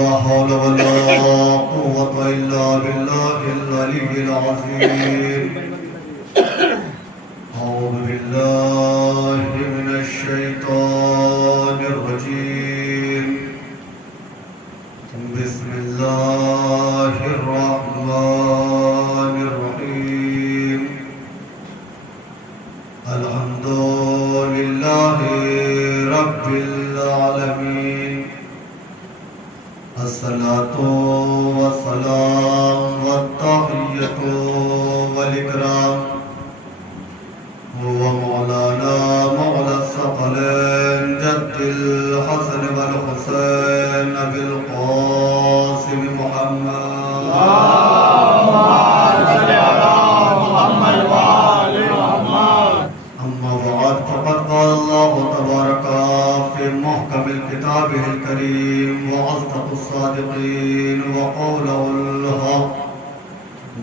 لا حول ولا قوة إلا بالله العلي العظيم أعوذ بالله من الشيطان الرجيم بسم الله الرحمن الرحيم الحمد لله رب العالمين الصلاة والسلام والتحية والإكرام هو مولانا مولى الثقلين جد الحسن والحسين أبي القاسم محمد أما بعد فقد قال الله تبارك في محكم كتابه الكريم وأصدق الصادقين وقوله الحق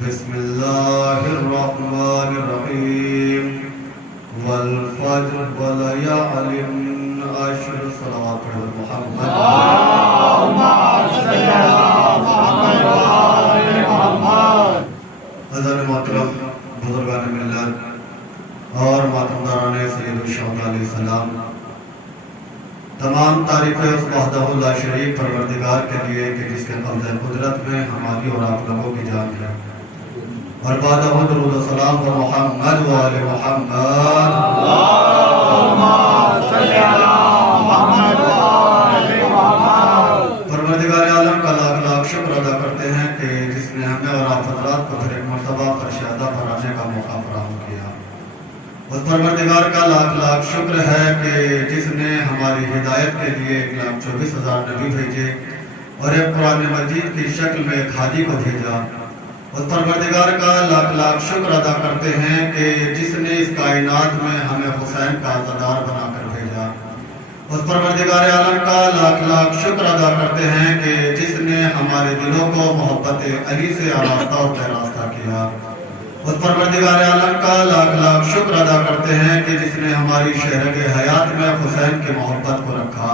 بسم الله الرحمن الرحيم والفجر وليال عشر صلوات على محمد اللهم صل على محمد وآل محمد. حضرت محترم بزرگان ملت اور ماتمداران سید الشہداء علیہ السلام، تمام تعریفیں اس وحدہ لا شریک پروردگار کے لیے کہ جس کے قبضہ قدرت میں ہماری اور آپ لوگوں کی جان ہے، اور بعد درود و سلام و محمد و آل محمد اللہم صلی علی محمد و آل محمد. پروردگار عالم کا لاکھ لاکھ شکر ادا کرتے ہیں کہ جس نے ہمیں اور آپ حضرات کو پھر ایک مرتبہ فرش ادا پر آنے کا موقع فراہم کیا. اس پروردگار کا لاکھ لاکھ شکر ہے کہ جس نے ہماری ہدایت کے لیے 1,24,000 نبی بھیجے اور ایک قرآن مجید کی شکل میں ایک ہادی کو بھیجا. اس پروردگار کا لاکھ لاکھ شکر ادا کرتے ہیں کہ جس نے اس کائنات میں ہمیں حسین کا عزادار بنا کر بھیجا. اس پروردگار عالم کا لاکھ لاکھ شکر ادا کرتے ہیں کہ جس نے ہمارے دلوں کو محبت علی سے آراستہ اور پیراستہ کیا. اس پروردگار عالم کا لاکھ لاکھ شکر ادا کرتے ہیں کہ جس نے ہماری شہرگ حیات میں حسین کی محبت کو رکھا.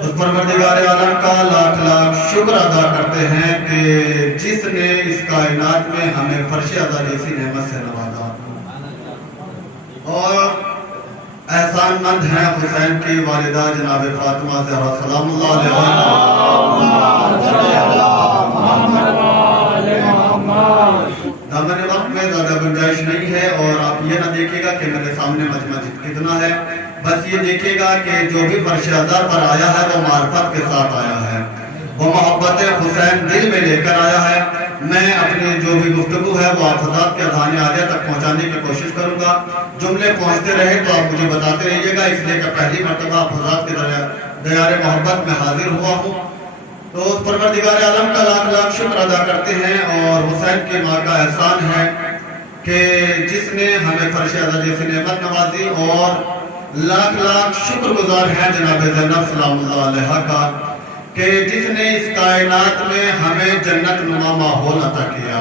اس پروردگار عالم کا لاکھ لاکھ شکر ادا کرتے ہیں کہ جس نے اس کائنات میں ہمیں فرش عزا جیسی نعمت سے نوازا. اور احسان مند ہیں حسین کی والدہ جناب فاطمہ زہرا سلام اللہ علیہ دامن وقت میں زیادہ گنجائش نہیں ہے، اور آپ یہ نہ دیکھیں گا کہ میرے سامنے مجمع کتنا ہے، بس یہ دیکھیں گا کہ جو بھی فرش عزا پر آیا ہے وہ معرفت کے ساتھ آیا ہے، وہ محبت حسین دل میں لے کر آیا ہے. میں اپنی جو بھی گفتگو ہے وہ آپ حضرات کے اذان عالیہ تک پہنچانے کی کوشش کروں گا. جملے پہنچتے رہے تو آپ مجھے بتاتے رہیے گا، اس لیے کہ پہلی مرتبہ آپ حضرات کے دیار محبت میں حاضر ہوا ہوں. تو اس پروردگار عالم کا لاکھ لاکھ شکر ادا کرتے ہیں، اور حسین کی ماں کا احسان ہے کہ جس نے ہمیں فرش عزا جیسی نعمت نوازی، اور لاکھ لاکھ شکر گزار ہیں جناب زینب سلام اللہ علیہ کا کہ جس نے اس کائنات میں ہمیں جنت نما ماحول عطا کیا.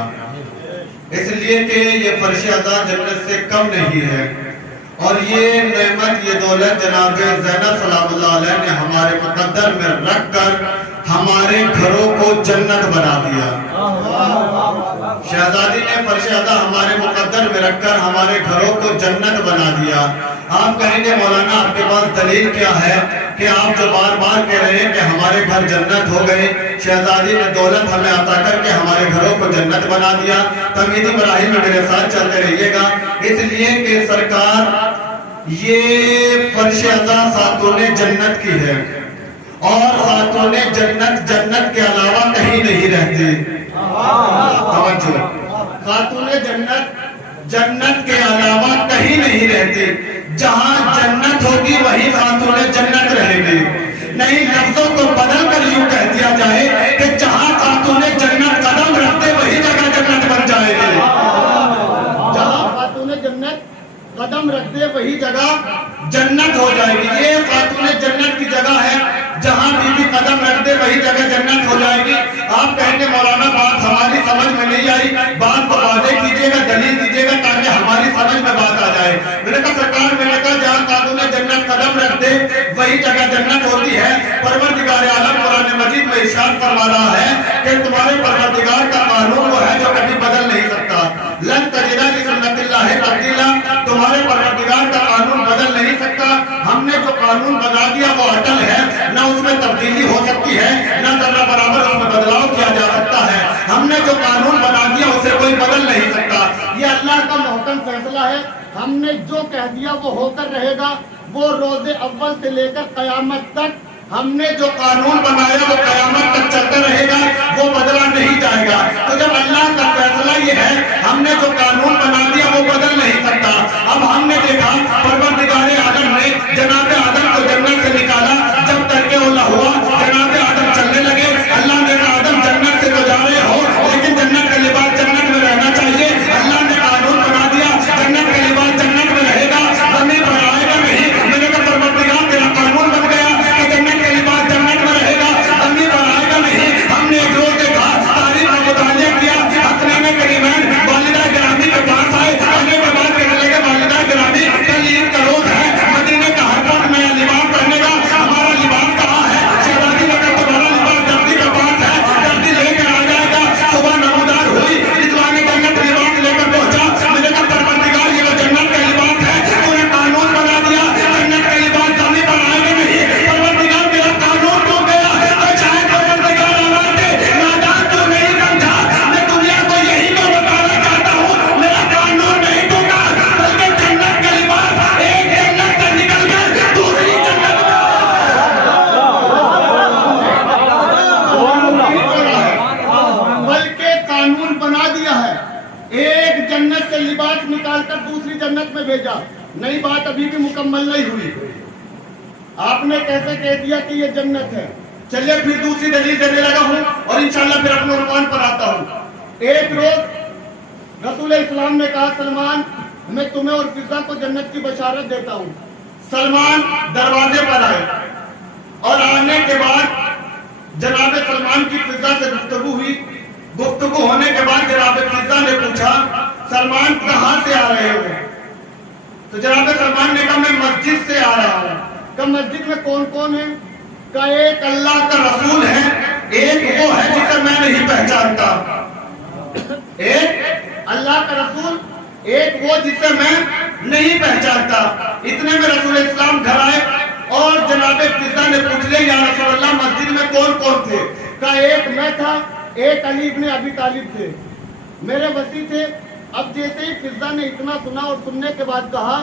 اس لیے کہ یہ فرش عزا جنت سے کم نہیں ہے، اور یہ نعمت یہ دولت جناب زینب سلام اللہ علیہ نے ہمارے مقدر میں رکھ کر ہمارے گھروں کو جنت بنا دیا. شہزادی نے فرش عزا ہمارے مقدر میں رکھ کر ہمارے گھروں کو جنت بنا دیا. آپ کہیں گے مولانا آپ کے پاس دلیل کیا ہے کہ آپ جو بار بار کہہ رہے ہیں کہ ہمارے گھر جنت ہو گئے، شہزادی نے دولت ہمیں عطا کر کے ہمارے گھروں کو جنت بنا دیا. تمہیدی مراحل میں میرے ساتھ چلتے رہیے گا، اس لیے کہ سرکار یہ فرش عزا خاتون جنت کی ہے، اور خاتون جنت جنت کے علاوہ کہیں نہیں رہتی. توجہ، خاتون جنت جنت کے علاوہ کہیں نہیں رہتی. جہاں جنت ہوگی وہی خاتون جنت رہے گی. نہیں لفظوں کو بدل کر یوں کہہ دیا جائے کہ جہاں خاتون جنت قدم رکھتے وہی جگہ جنت بن جائے گی. جہاں خاتون جنت قدم رکھتے وہی جگہ جنت ہو جائے گی. یہ خاتون جنت کی جگہ ہے، جہاں بی بی قدم رکھتے وہی جگہ جنت ہو جائے گی. آپ کہیں گے مولانا بات ہماری سمجھ میں نہیں آئی، بات کو واضح کیجئے گا، دلیل دیجئے گا تاکہ ہماری سمجھ میں بات آ جائے. میں نے کہا سرکار، میں نے کہا جہاں خاتون جنت قدم رکھتے وہی جگہ جنت ہوتی ہے. پروردگار عالم قرآن مجید میں ارشاد فرما رہا ہے کہ تمہارے پروردگار کا قانون وہ ہے جو کبھی بدل نہیں سکتا. لن تجد لسنت اللہ تبدیلا، تمہارے پروردگار کا قانون بدل نہیں سکتا. ہم نے جو قانون بنا دیا وہ اٹل ہے، نہ اس میں تبدیلی ہو سکتی ہے، نہ ذرہ برابر اس میں بدلاؤ کیا جا سکتا ہے. ہم نے جو قانون بنا دیا اسے کوئی بدل نہیں سکتا. یہ اللہ کا محکم فیصلہ ہے. ہم نے جو کہہ دیا وہ ہو کر رہے گا. وہ روز اول سے لے کر قیامت تک ہم نے جو قانون بنایا وہ قیامت تک چلتا رہے گا، وہ بدلا نہیں جائے گا. تو جب اللہ کا فیصلہ یہ ہے، ہم نے جو قانون بنا دیا وہ بدل نہیں سکتا. اب ہم نے دیکھا پروردگار عالم نے جناب آدم کو جنت سے نکالا. جب ترک اولا ہوا جناب آدم چلنے لگے. اللہ نے کہا آدم جنت سے تو جا رہے ہو لیکن جنت کا لباس جنت میں رہنا چاہیے. اللہ نے قانون بنا دیا جنت کا لباس جنت میں رہے گا، زمین پر آئے گا نہیں. میں نے کہا پروردگار تیرا قانون بن گیا کہ جنت کا لباس جنت میں رہے گا، زمین پر آئے گا نہیں. ہم نے ایک روز دیکھا، تاریخ کا مطالعہ کیا، حسنین کریمین والدہ گرامی کے پاس آئے. آنے کے بعد کہنے لگے والدہ گرامی کل عید کا روز ہے، مدینے کا ہر فرد نیا لباس پہنے گا. ہمارا لباس کہاں ہے؟ شہزادی نے کہا تمہارا لباس درزی کے پاس ہے، درزی لے کر آ جائے گا. صبح نمودار ہوئی، رضوان جنت لباس لے کر پہنچا. میں نے کہا پروردگار یہ تو جنت کا لباس ہے، تو نے قانون بنا دیا جنت کا لباس زمین پر آئے گا نہیں. پروردگار تیرا قانون تو گیا. اور چاہے پروردگار آواز دے نادان تو نہیں سمجھا. میں دنیا کو یہی تو بتانا چاہتا ہوں، میرا قانون نہیں ٹوٹا بلکہ جنت کا لباس ایک جنت سے نکل کر دوسری جنت میں بلکہ قانون بنا دیا ہے. ایک جنت سے لباس نکال کر دوسری جنت میں بھیجا. نئی بات ابھی بھی مکمل نہیں ہوئی. آپ نے کیسے کہہ دیا کہ یہ جنت ہے؟ چلیے پھر دوسری دلیل دینے لگا ہوں اور انشاءاللہ پھر اپنے عنوان پر آتا ہوں. ایک روز رسول اسلام نے کہا سلمان میں تمہیں اور فضا کو جنت کی بشارت دیتا ہوں. سلمان دروازے پر آئے اور آنے کے بعد جناب سلمان کی فضا سے گفتگو ہوئی. گفتگو ہونے کے بعد جناب فضا نے پوچھا سلمان کہاں سے آ رہے ہو؟ تو جناب سلمان نے کہا میں مسجد سے آ رہا ہوں. کہ مسجد میں کون کون ہے؟ کہ ایک اللہ کا رسول ہے، ایک وہ ہے جسے میں نہیں پہچانتا. ایک اللہ کا رسول، ایک وہ جسے میں نہیں پہچانتا. اتنے میں رسول اسلام گھر آئے اور جناب فضا نے پوچھ لیا یا رسول اللہ مسجد میں کون کون تھے؟ کہ ایک میں تھا، ایک علی ابن ابی طالب تھے، میرے وسیع تھے. اب جیسے ہی فضا نے اتنا سنا اور سننے کے بعد کہا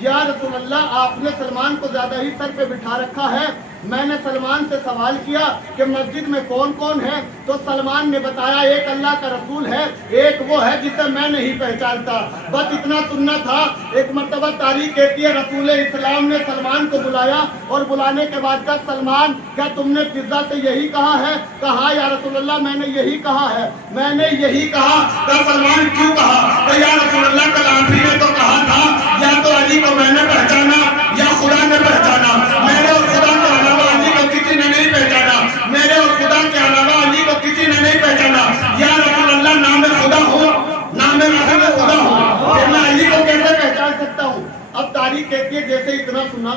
یا رسول اللہ آپ نے سلمان کو زیادہ ہی سر پہ بٹھا رکھا ہے. میں نے سلمان سے سوال کیا کہ مسجد میں کون کون ہے؟ تو سلمان نے بتایا ایک اللہ کا رسول ہے، ایک وہ ہے جسے میں نہیں پہچانتا. بس اتنا سننا تھا. ایک مرتبہ تاریخ کہتی ہے رسول اسلام نے سلمان کو بلایا اور بلانے کے بعد کہا سلمان کیا تم نے فضا سے یہی کہا ہے؟ کہا یا رسول اللہ میں نے یہی کہا ہے. میں نے یہی کہا. کہ سلمان کیوں کہا؟ کہ یا رسول اللہ کل آپ ہی نے تو کہا تھا یا تو علی کو میں نے پہچانا یا خدا نے پہچانا. میرے اور خدا کے علاوہ علی کو کسی نے نہیں پہچانا. میرے اور خدا کے علاوہ علی کو کسی نے نہیں پہچانا. یا رسول اللہ نہ میں خدا ہوں نہ میں رسول خدا ہوں، پھر میں علی کو کیسے پہچان سکتا ہوں؟ اب تاریخ کہتی ہے جیسے اتنا سنا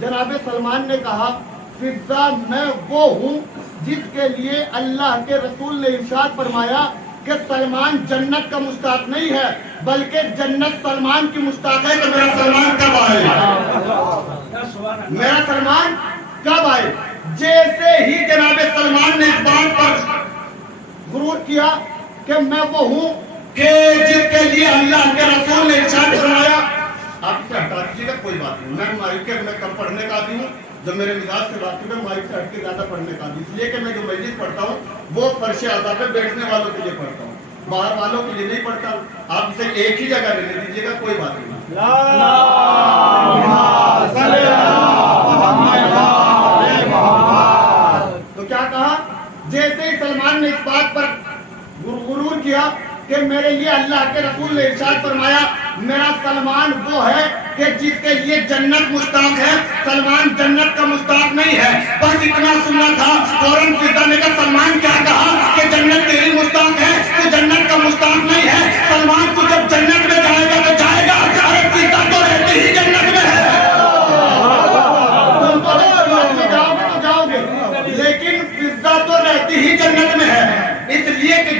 جناب سلمان نے کہا فضا میں وہ ہوں جس کے لیے اللہ کے رسول نے ارشاد فرمایا کہ سلمان جنت کا مشتاق نہیں ہے بلکہ جنت سلمان کی مشتاق ہے. کہ میرا سلمان کب آئے؟ میرا سلمان کب آئے؟ جیسے ہی جناب سلمان نے اس بات پر غرور کیا کہ میں وہ ہوں کہ جس کے لیے اللہ کے رسول نے ارشاد فرمایا. آپ اسے ہٹا دیجیے گا کوئی بات نہیں. میں مائک کے میں کم پڑھنے کا آدمی ہوں، جو میرے مزاج سے بات ہے مائک سے ہٹ کے زیادہ پڑھنے کا آدمی. اس لیے کہ میں جو مجلس پڑھتا ہوں وہ فرش عذاب پہ بیٹھنے والوں کے لیے پڑھتا ہوں، باہر والوں کے لیے نہیں پڑھتا. آپ اسے ایک ہی جگہ رہنے دیجیے گا کوئی بات نہیں. تو کیا کہا؟ جیسے ہی سلمان نے اس بات پر غرور کیا کہ میرے لیے اللہ کے رسول نے ارشاد فرمایا میرا سلمان وہ ہے کہ جس کے لیے جنت مشتاق ہے، سلمان جنت کا مشتاق نہیں ہے. بس اتنا سننا تھا. فوراً فضا نے کہا سلمان کیا کہا کہ جنت تیری مشتاق ہے، تو جنت کا مشتاق نہیں ہے. سلمان تو جب جنت میں جائے گا تو جائے گا، ارے فضا تو رہتے ہی جنت میں ہے. تم تو جنت میں جاؤ گے تو جاؤ گے، لیکن فضا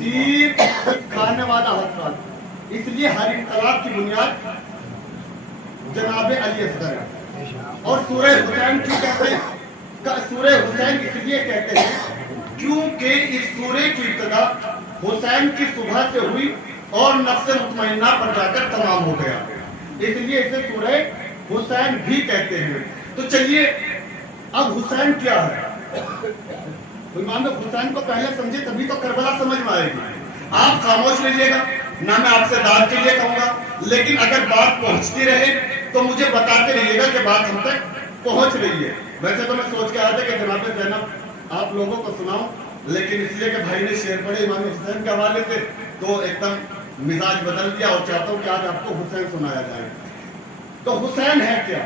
تیر کھانے والا حسرت. اس لیے ہر انقلاب کی بنیاد جناب علی اصغر ہے. اور سورہ حسین کیوں کہتے ہیں؟ سورہ حسین اس لیے کہتے ہیں کیونکہ اس سورہ کی ابتدا حسین کی صبح سے ہوئی اور نفس مطمئنہ پر جا کر تمام ہو گیا. اس لیے اسے سورہ حسین بھی کہتے ہیں. تو چلیے اب حسین کیا ہے؟ امام حسین کو پہلے سمجھے تبھی تو کربلا سمجھ میں آئے گی. آپ خاموش رہیے گا نہ میں آپ سے داد کے لیے کہوں گا, لیکن اگر بات پہنچتی رہے تو مجھے بتاتے رہیے گا کہ بات ہم تک پہنچ رہی ہے. ویسے تو میں سوچ کے آیا تھا کہ جناب زینب آپ لوگوں کو سناؤں, لیکن اس لیے کہ بھائی نے شعر پڑھے امام حسین کے حوالے سے تو ایک دم مزاج بدل دیا اور چاہتا ہوں کہ آج آپ کو حسین سنایا جائے. تو حسین ہے کیا؟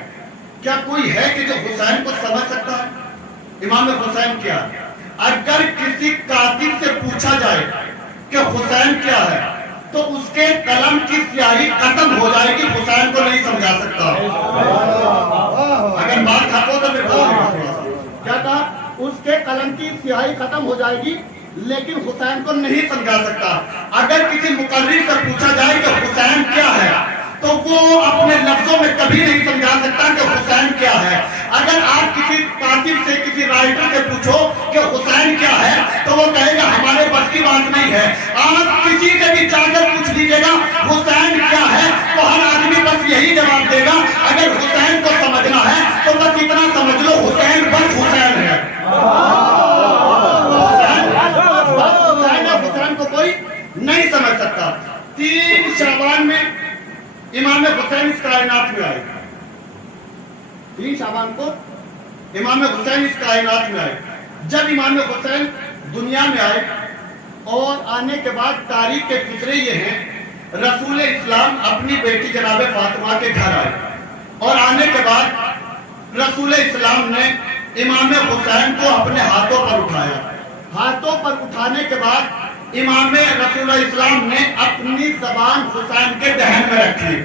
کیا کوئی ہے کہ جو حسین کو سمجھ سکتا ہے؟ امام حسین کیا ہے؟ اگر کسی کاتب سے پوچھا جائے کہ حسین کیا ہے تو اس کے قلم کی سیاہی ختم ہو جائے گی, حسین کو نہیں سمجھا سکتا. اگر بات حق ہو تو پھر کیا کہا؟ اس کے قلم کی سیاہی ختم ہو جائے گی لیکن حسین کو نہیں سمجھا سکتا. اگر کسی مقرر سے پوچھا جائے کہ حسین کیا ہے تو وہ اپنے لفظوں میں کبھی نہیں سمجھا سکتا کہ حسین کیا ہے. اگر آپ کسی کاتب سے کسی رائٹر سے پوچھو کہ حسین کیا ہے تو وہ کہے گا ہمارے بس کی بات نہیں ہے. آپ کسی سے بھی جا کر پوچھ لیجیے گا حسین کیا ہے تو ہر آدمی بس یہی جواب دے گا اگر حسین کو سمجھنا ہے تو بس اتنا سمجھ لو حسین بس حسین ہے. حسین کو کوئی نہیں سمجھ سکتا. 3 شعبان میں امام حسین اس کائنات میں آئے. 3 شعبان کو امام حسین اس کائنات میں آئے. جب امام حسین دنیا میں آئے اور آنے کے بعد تاریخ کے فکرے یہ ہیں رسول اسلام اپنی بیٹی جناب فاطمہ کے گھر آئے اور آنے کے بعد رسول اسلام نے امام حسین کو اپنے ہاتھوں پر اٹھایا. ہاتھوں پر اٹھانے کے بعد امام رسول اسلام نے اپنی زبان حسین کے دہن میں رکھی,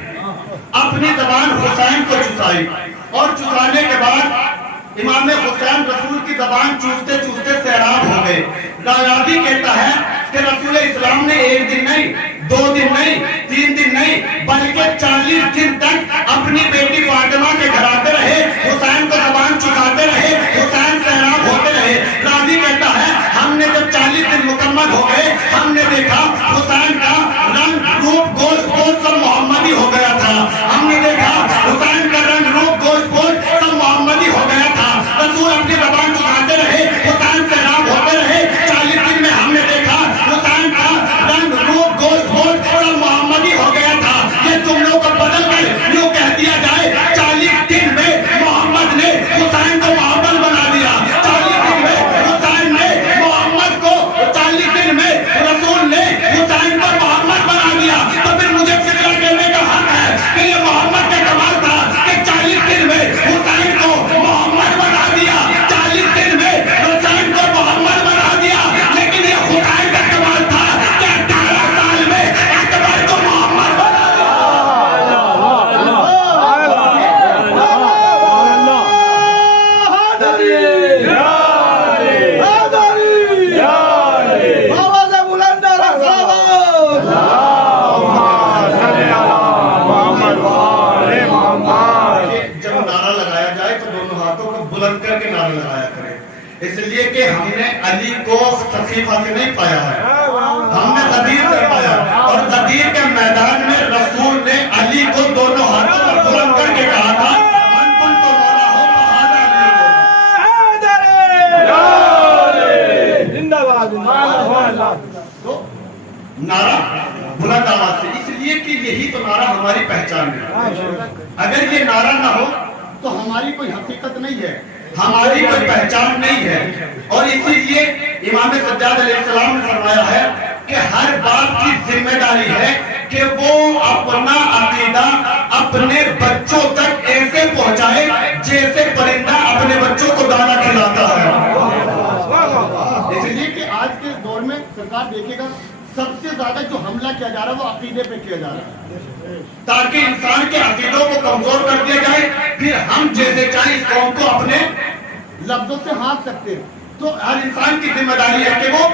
اپنی زبان حسین کو چسائی اور چسانے کے بعد امام حسین رسول کی زبان چوستے چوستے سیراب ہو گئے. راوی کہتا ہے کہ رسول اسلام نے 1 دن نہیں 2 دن نہیں 3 دن نہیں بلکہ 40 دن تک اپنی بیٹی فاطمہ کے گھر آتے رہے, حسین کو زبان چساتے رہے, حسین سیراب ہوتے رہے. راوی کہتا ہے ہم نے جب 40 دن مکمل ہو گئے ہم نے دیکھا حسین کا رنگ روپ گوشت پوش سب محمدی ہو گیا تھا. ہم نے دیکھا حسین کا رنگ روپ گوشت پوش سب محمدی ہو گیا تھا. رسول اپنی زبان چساتے رہے, حسین سیراب ہوتے رہے. 40 دن میں ہم نے دیکھا حسین کا رنگ روپ گوشت پوش سب محمدی ہو گیا تھا. یہ جملوں کو بدل کر یوں کہہ دیا جائے 40 دن میں محمد نے حسین کو محمد بنا دیا. 40 دن میں حسین نے محمد کو 40 دن میں رسول نے حسین کو محمد بنا دیا. تو پھر مجھے فکرہ کہنے کا حق ہے کہ یہ محمد کا کمال تھا کہ 40 دن میں حسین کو محمد بنا دیا, 40 دن میں حسین کو محمد بنا دیا. لیکن یہ حسین کا کمال تھا کہ 18 سال میں اکبر کو محمد بنا بلند کر کے نعرہ لگایا کرے. اس لیے کہ ہم نے علی کو سقیفہ سے نہیں پایا ہے, ہم نے غدیر سے پایا. اور غدیر کے میدان میں رسول نے علی کو دونوں ہاتھوں پر بلند کر کے کہا تھا من کنت مولا ہو فہذا علی. تو نعرہ بلند آواز سے, اس لیے کہ یہی تو نعرہ ہماری پہچان ہے. اگر یہ نعرہ نہ ہو تو ہماری کوئی حقیقت نہیں ہے, ہماری کوئی پہچان نہیں ہے. اور اسی لیے امام سجاد علیہ السلام نے فرمایا ہے کہ ہر باپ کی ذمہ داری ہے کہ وہ اپنا عقیدہ اپنے بچوں تک ایسے پہنچائے جیسے پرندہ اپنے بچوں کو دانا کھلاتا ہے. اس لیے کہ آج کے دور میں سرکار دیکھے گا سب سے زیادہ جو حملہ کیا جا رہا ہے وہ عقیدے پہ کیا جا رہا ہے تاکہ انسان کے عقیدوں کو کمزور کر دیا جائے, پھر ہم جیسے چاہے اس قوم کو اپنے لفظوں سے ہانک سکتے ہیں. تو ہر انسان کی ذمہ داری ہے کہ وہ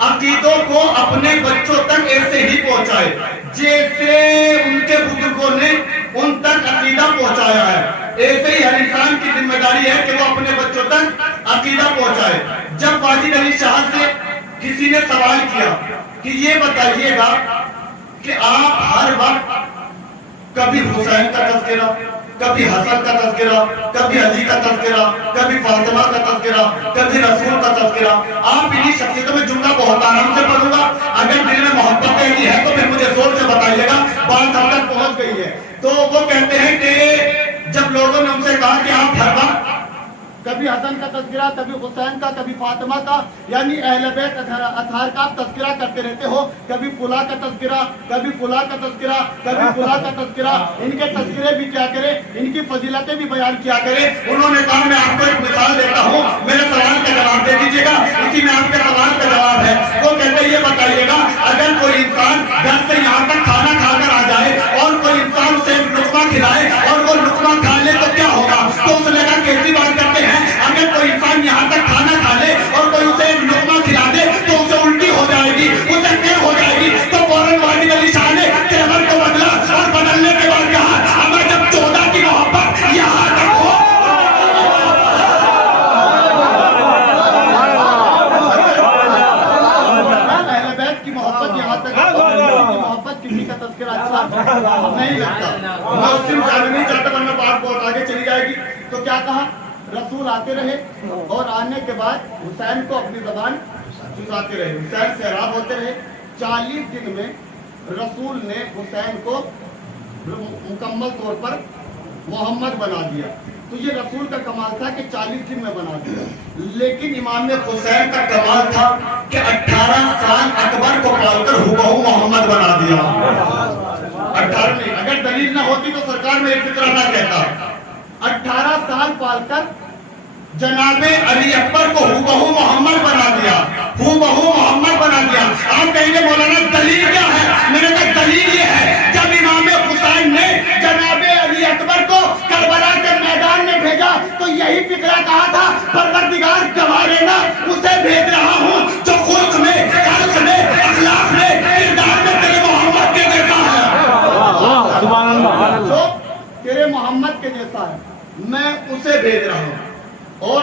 عقیدوں کو اپنے بچوں تک ایسے ہی پہنچائے جیسے ان کے بزرگوں نے ان تک عقیدہ پہنچایا ہے، ایسے ہی ہر انسان کی ذمہ داری ہے کہ وہ اپنے بچوں تک عقیدہ پہنچائے۔ جب واجد علی شاہ سے کسی نے سوال کیا کہ یہ بتائیے گا کہ آپ ہر وقت کبھی حسین کا تذکرہ، کبھی حسن کا تذکرہ، کبھی علی کا تذکرہ، کبھی فاطمہ کا تذکرہ، کبھی رسول کا تذکرہ، آپ انہی شخصیتوں میں جملہ بہت آرام سے پڑھوں گا، اگر دل میں محبت علی ہے تو پھر مجھے زور سے بتائیے گا بات ہم تک پہنچ گئی ہے۔ تو وہ کہتے ہیں کہ جب لوگوں نے ان سے کہا کہ آپ ہر وقت کبھی حسن کا تذکرہ، کبھی حسین کا، کبھی فاطمہ کا، یعنی اہل بیت اطہار کا آپ تذکرہ کرتے رہتے ہو، کبھی فلاں کا تذکرہ، کبھی فلاں کا تذکرہ، کبھی فلاں کا تذکرہ، ان کے تذکرے بھی کیا کرے، ان کی فضیلتیں بھی بیان کیا کرے۔ انہوں نے کہا میں آپ کو ایک مثال دیتا ہوں، میرے سوال کا جواب دے دیجیے گا، اسی میں آپ کے سوال کا جواب ہے۔ وہ کہتے ہیں یہ بتائیے گا اگر کوئی انسان گھر سے یہاں تک کھانا کھا کر آ جائے اور کوئی انسان اسے ایک لقمہ کھلائے اور وہ لقمہ کھا لے تو کیا ہوگا؟ تو اس نے کہا کیسی بات کرتے ہیں، اگر کوئی انسان یہاں تک کھانا کھا لے اور کوئی اسے ایک لقمہ کھلا دے تو اسے الٹی ہو جائے گی، اسے کیا ہو جائے گی؟ تو فوراً واجد علی شاہ نے تیور کو بدلا اور بدلنے کے بعد کہا ہمیں جب 14 کی محبت یہاں تک ہو۔ اہل بیت کی محبت یہاں تک، محبت کسی کا تذکرہ اچھا نہیں لگتا۔ میں اس سے جانا نہیں چاہتا ورنہ بات بہت آگے چلی جائے گی۔ تو کیا کہا؟ رسول آتے رہے اور آنے کے بعد حسین کو اپنی زبان چساتے رہے، حسین سے اعراب ہوتے رہے۔ 40 دن میں رسول نے حسین کو مکمل طور پر محمد بنا دیا۔ تو یہ رسول کا کمال تھا کہ 40 دن میں بنا دیا، لیکن امام حسین کا کمال تھا کہ 18 سال اکبر کو پال کر ہبہو محمد بنا دیا۔ 18 نہیں، اگر دلیل نہ ہوتی تو سرکار میں ایک فکرہ نہ کہتا۔ 18 سال پال کر جناب علی اکبر کو ہبہو محمد بنا دیا، ہبہو محمد بنا دیا۔ آپ کہیں گے مولانا دلیل کیا ہے؟ میرے کا دلیل یہ ہے جب امام حسین نے جناب علی اکبر کو کربلا کے میدان میں بھیجا تو یہی فکرہ کہا تھا پروردگار گواہ رہنا اسے بھیج رہا ہوں جو خلق میں، خلق میں، اخلاق میں، کردار میں تیرے محمد کے جیسا ہے، جو تیرے محمد کے جیسا ہے، میں اسے بھیج رہا ہوں۔ اور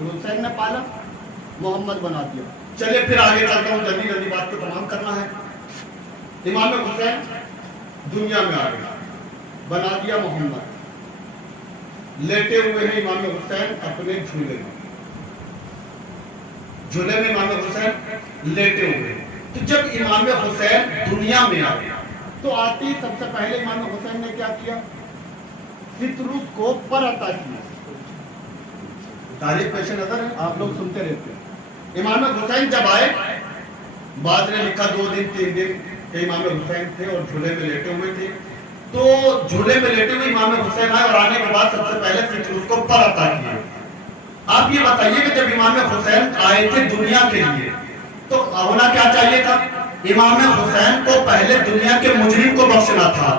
حسین نے پالا، محمد بنا دیا۔ چلے پھر آگے چلتا ہوں، جلدی جلدی بات کو تمام کرنا ہے۔ امام حسین دنیا میں آ گیا، بنا دیا محمد، لیٹے ہوئے ہیں امام حسین اپنے جھولے میں، جھولے میں امام حسین لیٹے ہوئے ہیں۔ تو جب امام حسین دنیا میں آ گیا تو آتی سب سے پہلے امام حسین نے کیا کیا؟ سترس کو پر عطا کیا۔ تاریخ پیش نظر ہے، آپ لوگ سنتے رہتے ہیں۔ امام حسین جب آئے، بعد نے لکھا 2 دن 3 دن کہ امام حسین تھے اور جھولے میں لیٹے ہوئے تھے۔ تو جھولے میں لیٹے ہوئے امام حسین آئے اور آنے کے بعد سب سے پہلے سترس کو پر عطا کیا۔ آپ یہ بتائیے کہ جب امام حسین آئے تھے دنیا کے لیے تو ہونا کیا چاہیے تھا؟ امام حسین کو پہلے دنیا کے مجرم کو بخشنا تھا،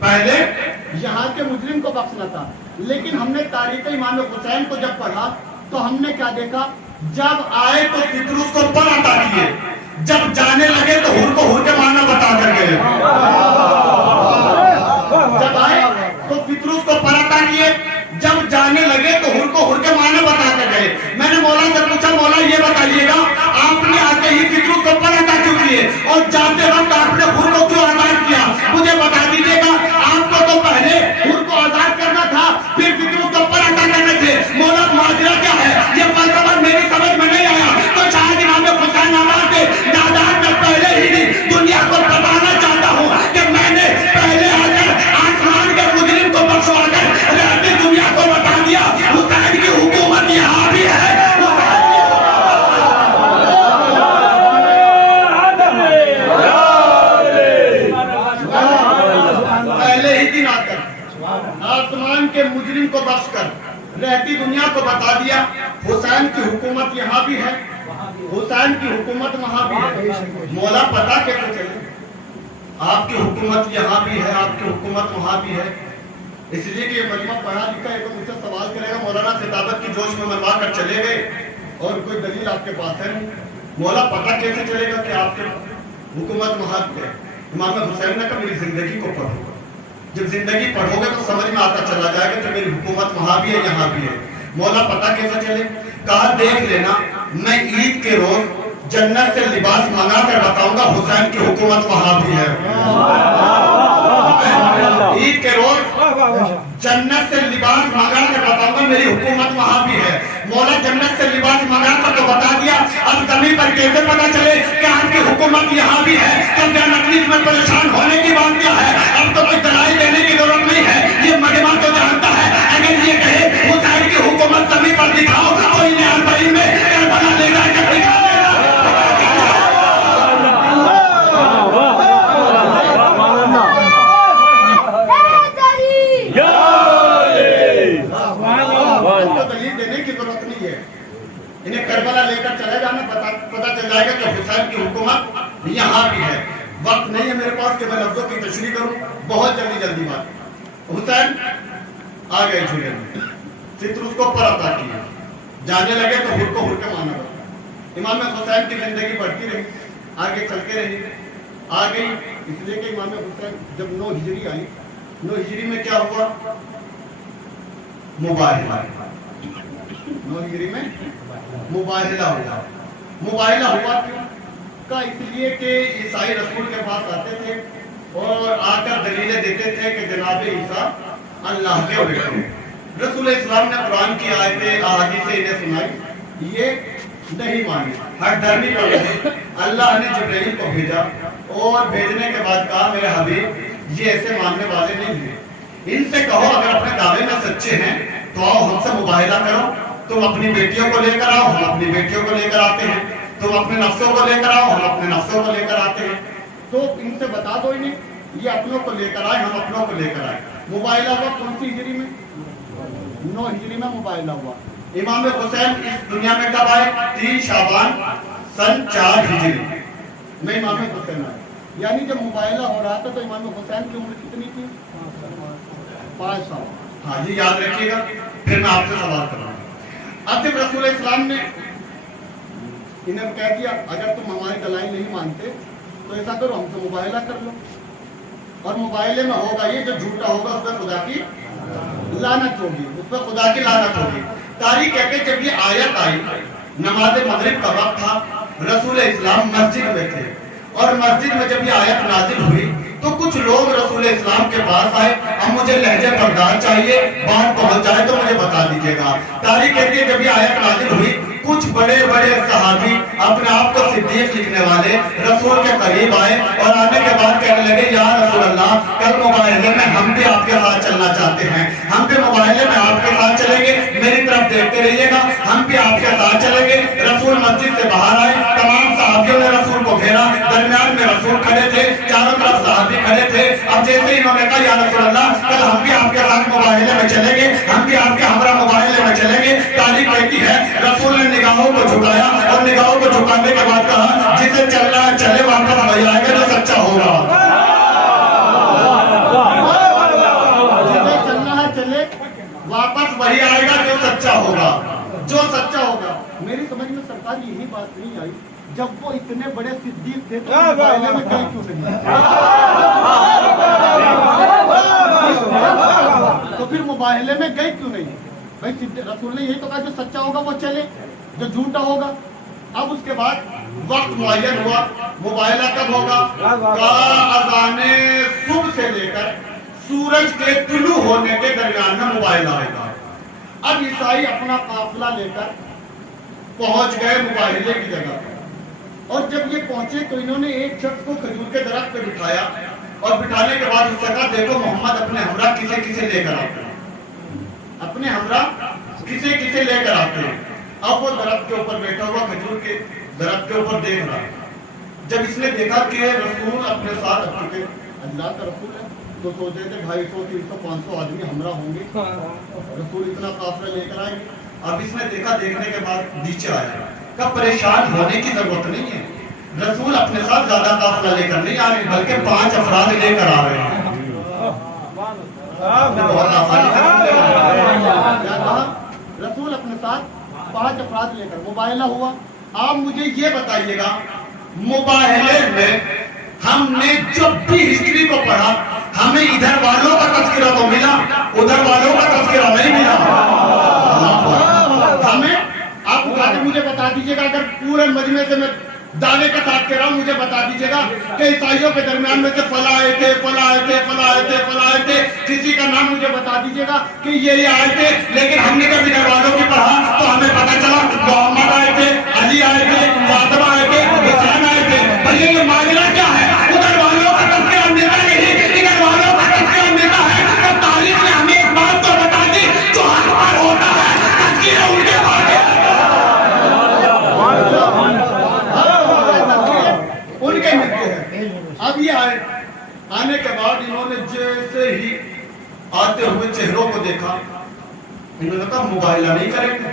پہلے یہاں کے مجرم کو بخشنا تھا۔ لیکن ہم نے تاریخ امام حسین کو جب پڑھا تو ہم نے کیا دیکھا؟ جب آئے تو سترس کو پر عطا کیے، جب جانے لگے تو ہر کو ہر کے معنی بتا کر گئے۔ جب آئے تو سترس کو پر عطا کیے، جب جانے لگے تو ہر کو ہر کے معنی بتا کر گئے۔ میں نے مولا سے پوچھا مولا یہ بتائیے گا آپ نے آتے ہی سترس کو پر عطا کیوں کیے اور جاتے وقت آپ نے ہر کو کیوں آزاد کیا؟ مجھے بتا دیجیے گا، آپ کو تو پہلے ہر کو آزاد کرنا تھا پھر سترس کو پر عطا کرنے تھے۔ مولا ماجرا کیا ہے؟ یہ فلسفہ میری سمجھ میں نہیں آیا۔ تو شاید امام حسین آباد کے دادان میں پہلے ہی نہیں دنیا کو بتانا چاہتا ہوں کہ میں نے پہلے آ کر آسمان کے مجرم کو بخشوا کر رہتی دنیا کو بتا دیا حسین کی حکومت یہاں بھی ہے۔ پہلے ہی دن آ کر آسمان کے مجرم کو بخش کر رہتی دنیا کو بتا دیا حسین کی حکومت یہاں بھی ہے، حسین کی حکومت وہاں بھی ہے۔ مولا پتا کیسے چلے آپ کی حکومت یہاں بھی ہے، آپ کی حکومت وہاں بھی ہے؟ اس لیے کہ یہ مجمع پڑھا لکھا ہے تو مجھ سے سوال کرے گا مولانا خطابت کی جوش میں منوا کر چلے گئے اور کوئی دلیل آپ کے پاس ہے نہیں. مولا پتہ کیسے چلے گا کہ آپ کے حکومت وہاں پہ ہے؟ امام حسین نے کہا میری زندگی کو پڑھو. جب زندگی پڑھو گے تو سمجھ میں آتا چلا جائے گا کہ میری حکومت وہاں بھی ہے یہاں بھی ہے. مولا پتہ کیسا چلے؟ کہا دیکھ لینا میں عید کے روز جنت سے لباس منگا کر بتاؤں گا حسین کی حکومت وہاں بھی ہے. عید کے روز جنت سے لباس منگا کر بتاؤں گا میری حکومت وہاں بھی ہے. مولا جنت سے لباس منگا کر تو بتا دیا, اب زمین پر کیسے پتا چلے کہ آپ کی حکومت یہاں بھی ہے؟ تو کیا تکلیف میں پریشان ہونے کی بات کیا ہے؟ اب تو کوئی دلائی دینے کی ضرورت نہیں ہے, یہ مجمع تو جانتا ہے. اگر یہ کہے حسین کی حکومت زمین پر دکھاؤ تو انہیں اربعین میں کربلا لے جا کر دکھا دینا. انہیں کربلا لے کر چلے جانا, پتا چل جائے گا کہ حسین کی حکومت یہاں بھی ہے. وقت نہیں ہے میرے پاس کہ میں لفظوں کی تشریح کروں, بہت جلدی بات. حسین آ گئے جھولے میں, فطر اس کو پر عطا کیا, جانے لگے تو ہر کو ہر کے مانا بتا. امام حسین کی زندگی بڑھتی رہی, آگے چلتے رہی, آ گئی اس لیے کہ امام حسین جب 9 ہجری آئی, 9 ہجری میں کیا ہوا؟ مباہلہ. 9 ہجری میں مباہلہ ہوا. مباہلہ ہوا کیوں؟ کا اس لیے کہ عیسائی رسول کے پاس آتے تھے اور آ کر دلیلیں دیتے تھے کہ جناب عیسیٰ اللہ کے بیٹے ہیں. رسول اسلام نے قرآن کی آیتیں احادیث انہیں سنائی, یہ نہیں مانی, ہر ڈرنی کر رہے. اللہ نے جبرائیل کو بھیجا اور بھیجنے کے بعد کہا میرے حبیب یہ ایسے ماننے والے نہیں ہیں, ان سے کہو اگر اپنے دعوے میں سچے ہیں تو آؤ ہم سے مباہلہ کرو. تم اپنی بیٹیوں کو لے کر آؤ, ہم اپنی بیٹیوں کو لے کر آتے ہیں. تم اپنے نفسوں کو لے کر آؤ, ہم اپنے نفسوں کو لے کر آتے ہیں. تو ان سے بتا دو انہیں یہ اپنوں کو لے کر آئے, ہم اپنوں کو لے کر آئے. مباہلہ ہوا کون سی ہجری میں؟ 9 ہجری میں مباہلہ ہوا. امام حسین اس دنیا میں کب آئے؟ 3 شعبان سن 4 ہجری میں امام حسین آئے. یعنی جب مباہلہ ہو رہا تھا تو امام حسین کی عمر کتنی تھی؟ 5 سال. ہاں جی یاد رکھیے گا, پھر میں آپ سے سوال کر رہا ہوں. اب جب رسول اسلام نے انہیں کہہ دیا اگر تم ہماری دلائی نہیں مانتے تو ایسا کرو ہم سے مباہلہ کر لو, اور مباہلے میں ہوگا یہ جو جھوٹا ہوگا اس پہ خدا کی لعنت ہوگی, اس پہ خدا کی لعنت ہوگی. تاریخ کہتے جب یہ آیت آئی, نماز مغرب کا وقت تھا, رسول اسلام مسجد میں تھے, اور مسجد میں جب یہ آیت نازل ہوئی تو کچھ لوگ رسول اسلام کے پاس آئے, اب مجھے لہجہ پردار چاہیے, بات پہنچ جائے تو مجھے بتا دیجیے گا. تاریخ کہتی ہے جب یہ آیت نازل ہوئی کچھ بڑے صحابی اپنے آپ کو صدیق لکھنے والے رسول کے قریب آئے اور آنے کے بعد کہنے لگے یا رسول اللہ کل مباہلے میں ہم بھی آپ کے ساتھ چلنا چاہتے ہیں, ہم بھی مباہلے میں آپ کے ساتھ چلیں گے, میری طرف دیکھتے رہیے گا, ہم بھی آپ کے ساتھ چلیں گے. رسول مسجد سے باہر آئے, تمام صحابیوں نے رسول کو گھیرا, درمیان میں رسول کھڑے تھے, چاروں طرف صحابی کھڑے تھے. اب جیسے انہوں نے کہا یا رسول اللہ کل ہم بھی آپ کے ساتھ مباہلے میں چلیں گے, ہم بھی آپ کے ہمراہ مباہلے میں چلیں گے. تاریخ کہتی ہے رسول نے نگاہوں کو جھکایا اور نگاہوں کو جھکانے کے بعد کہا جسے چلنا ہے چلے, واپس وہی آئے گا جو سچا ہوگا. جسے چلنا ہے چلے, واپس وہی آئے گا جو سچا ہوگا, جو سچا ہوگا. میری سمجھ میں سرکار یہی بات نہیں آئی جب وہ اتنے بڑے صدیق تھے تو مباہلے میں گئے کیوں نہیں؟ تو پھر مباہلے میں گئے کیوں نہیں؟ بھائی رسول نے یہی تو کہا جو سچا ہوگا وہ چلے, جو جھوٹا ہوگا. اب اس کے بعد وقت معین ہوا, مباہلہ کب ہوگا؟ اذان صبح سے لے کر سورج کے طلوع ہونے کے درمیان میں مباہلہ ہوگا. اب عیسائی اپنا قافلہ لے کر پہنچ گئے مباہلے کی جگہ, اور جب یہ پہنچے تو انہوں نے ایک شخص کو کھجور کے درخت پہ بٹھایا, اور بٹھانے کے بعد اس سے کہا دیکھو محمد اپنے ہمراہ کسے کسے لے کر آتے ہیں, اپنے ہمراہ کسے کسے لے کر آتے ہیں. اب وہ درخت کے اوپر بیٹھا ہوا کھجور کے درخت کے اوپر دیکھ رہا. جب اس نے دیکھا کہ رسول اپنے ساتھ اب چکے, اللہ کا رسول ہے, تو سوچ رہے تھے 250 300 500 آدمی ہمراہ ہوں گے, رسول اتنا قافلہ لے کر آئیں گے. اب اس نے دیکھا, دیکھنے کے بعد نیچے آیا, کب پریشان ہونے کی ضرورت نہیں ہے, رسول اپنے ساتھ زیادہ قافلہ لے کر نہیں آ رہے بلکہ 5 افراد لے کر آ رہے ہیں. بہت آسانی سے کیا کہا, رسول اپنے ساتھ 5 افراد لے کر مباہلہ ہوا. آپ مجھے یہ بتائیے گا مباہلے میں ہم نے جب بھی ہسٹری کو پڑھا ہمیں ادھر والوں کا تذکرہ تو ملا, ادھر والوں کا تذکرہ نہیں ملا. ہمیں آپ اٹھا کے مجھے بتا دیجئے گا, اگر پورے مجمع سے میں دعوے کا ساتھ کہہ رہا ہوں, مجھے بتا دیجئے گا کہ عیسائیوں کے درمیان میں سے فلاں آئے تھے, فلاں آئے تھے, فلاں آئے تھے, فلاں آئے تھے, کسی کا نام مجھے بتا دیجئے گا کہ یہ آئے تھے. لیکن ہم نے جب ادھر والوں کی پڑھا تو ہمیں پتا چلا محمد آئے تھے, علی آئے تھے, فاطمہ آئے تھے, حسین آئے تھے. بھئی یہ معاملہ کیا ہے؟ ادھر والوں کا تذکرہ ملتا نہیں, ادھر والوں کا تذکرہ ملتا ہے. تو تاریخ نے ہمیں ایک بات تو بتا دی, جو حق پر ہوتا ہے تذکرہ ان کے بعد ان کے ملتے ہیں. اب یہ آئے, آنے کے بعد انہوں نے جیسے ہی آتے ہوئے چہروں کو دیکھا, انہوں نے کہا مباہلہ نہیں کریں گے.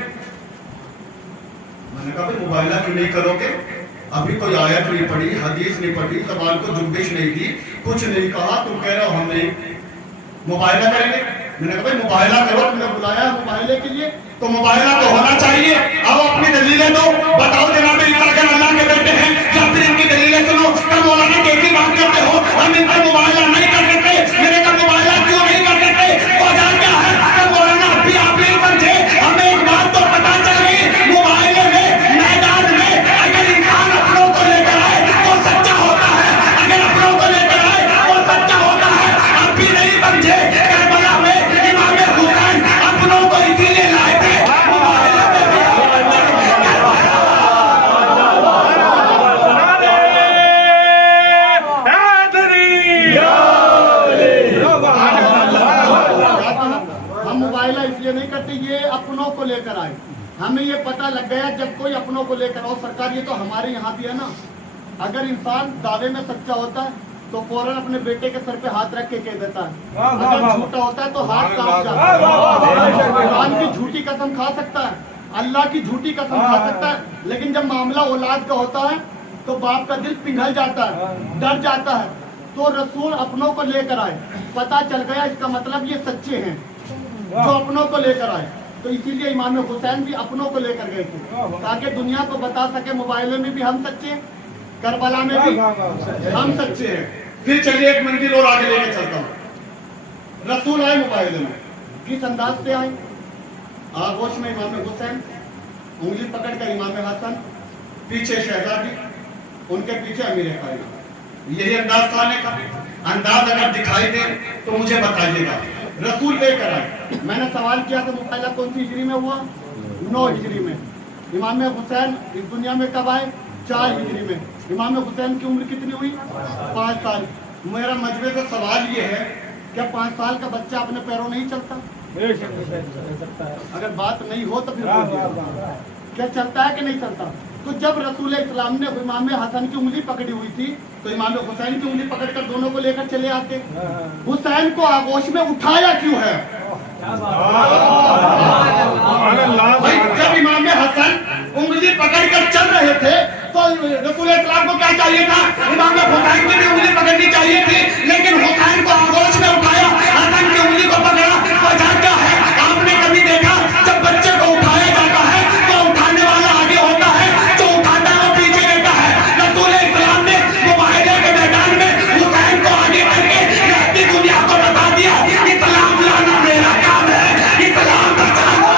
میں نے کہا بھئی مباہلہ کیوں نہیں کرو گے؟ ابھی کوئی آیت نہیں پڑھی, حدیث نہیں پڑھی, زبان کو جنبش نہیں دی, کچھ نہیں کہا, تم کہہ رہے ہو ہم نہیں مباہلہ کریں گے. میں نے کہا بھئی مباہلہ کرو, تم نے بلایا ہے مباہلے کے لیے تو مباہلہ تو ہونا چاہیے. اب اپنی دلیلیں دو, بتاؤ جناب عیسیٰ کے اللہ کے بیٹے ہیں, یا پھر ان کی دلیلیں سنو. کہ مولانا کیسی بات کرتے ہو, ہم ان سے مباہلہ نہیں کر سکتے. میں نے کہا مباہلہ کیوں نہیں کر سکتے؟ وجہ کیا ہے؟ کہ مولانا ابھی آپ نہیں سمجھے, ہمیں ایک بات تو پتا چل گئی, مباہلے میں میدان میں اگر انسان اپنوں کو لے کر آئے وہ سچا ہوتا ہے, اگر اپنوں کو لے کر آئے وہ سچا ہوتا ہے. آپ بھی نہیں سمجھے, کربلا میں امام حسین اپنوں کو اسی لیے لائے تھے, مباہلے میں بھی ہم مباہلہ اس لیے نہیں کرتے, یہ اپنوں کو لے کر آئے. ہمیں یہ پتہ لگ گیا جب کوئی اپنوں کو لے کر آؤ, سرکار یہ تو ہمارے یہاں بھی ہے نا, اگر انسان دعوے میں سچا ہوتا ہے تو فوراً اپنے بیٹے کے سر پہ ہاتھ رکھ کے کہہ دیتا ہے, اگر جھوٹا ہوتا ہے تو ہاتھ کانپ جاتا ہے. قرآن کی جھوٹی قسم کھا سکتا ہے, اللہ کی جھوٹی قسم کھا سکتا ہے, لیکن جب معاملہ اولاد کا ہوتا ہے تو باپ کا دل پگھل جاتا ہے, ڈر جاتا ہے. تو رسول اپنوں کو لے کر آئے, پتہ چل گیا اس کا مطلب یہ سچے ہیں جو اپنوں کو لے کر آئے. تو اسی لیے امام حسین بھی اپنوں کو لے کر گئے تھے تاکہ دنیا کو بتا سکے مباہلے میں بھی ہم سچے ہیں, کربلا میں بھی ہم سچے ہیں. پھر چلیے ایک منزل اور آگے لے کے چلتا ہوں. رسول آئے مباہلے میں, کس انداز سے آئے؟ آغوش میں امام حسین, انگلی پکڑ کر امام حسن, پیچھے شہزادی, ان کے پیچھے امیر خلیفہ. یہی انداز تھا آنے کا. انداز اگر دکھائی دے تو مجھے بتائیے گا. رسول لے کر آئے. میں نے سوال کیا تھا مباہلہ کون سی ہجری میں ہوا؟ 9 ہجری میں. امام حسین اس دنیا میں کب آئے؟ 4 ہجری میں. امام حسین کی عمر کتنی ہوئی؟ 5 سال. میرا مجمع سے سوال یہ ہے, کیا 5 سال کا بچہ اپنے پیروں نہیں چلتا؟ اگر بات نہیں ہو تو پھر کیا چلتا ہے کہ نہیں چلتا؟ تو جب رسول اسلام نے امام حسن کی انگلی پکڑی ہوئی تھی تو امام حسین کی انگلی پکڑ کر دونوں کو لے کر چلے آتے. حسین کو آغوش میں اٹھایا کیوں ہے؟ جب امام حسن انگلی پکڑ کر چل رہے تھے تو رسول اسلام کو کیا چاہیے تھا؟ امام حسین کی بھی انگلی پکڑنی چاہیے تھی, لیکن حسین کو آغوش میں اٹھایا, حسن کی انگلی کو پکڑا. وجہ کیا ہے؟ آپ نے کبھی دیکھا جب بچے کو اٹھایا جاتا ہے تو اٹھانے والا آگے ہوتا ہے, جو اٹھاتا ہے وہ پیچھے رہتا ہے. رسول اسلام نے مباہلے کے میدان میں حسین کو آگے کر کے رہتی دنیا کو بتا دیا, اسلام لانا میرا کام ہے, اسلام بچانا.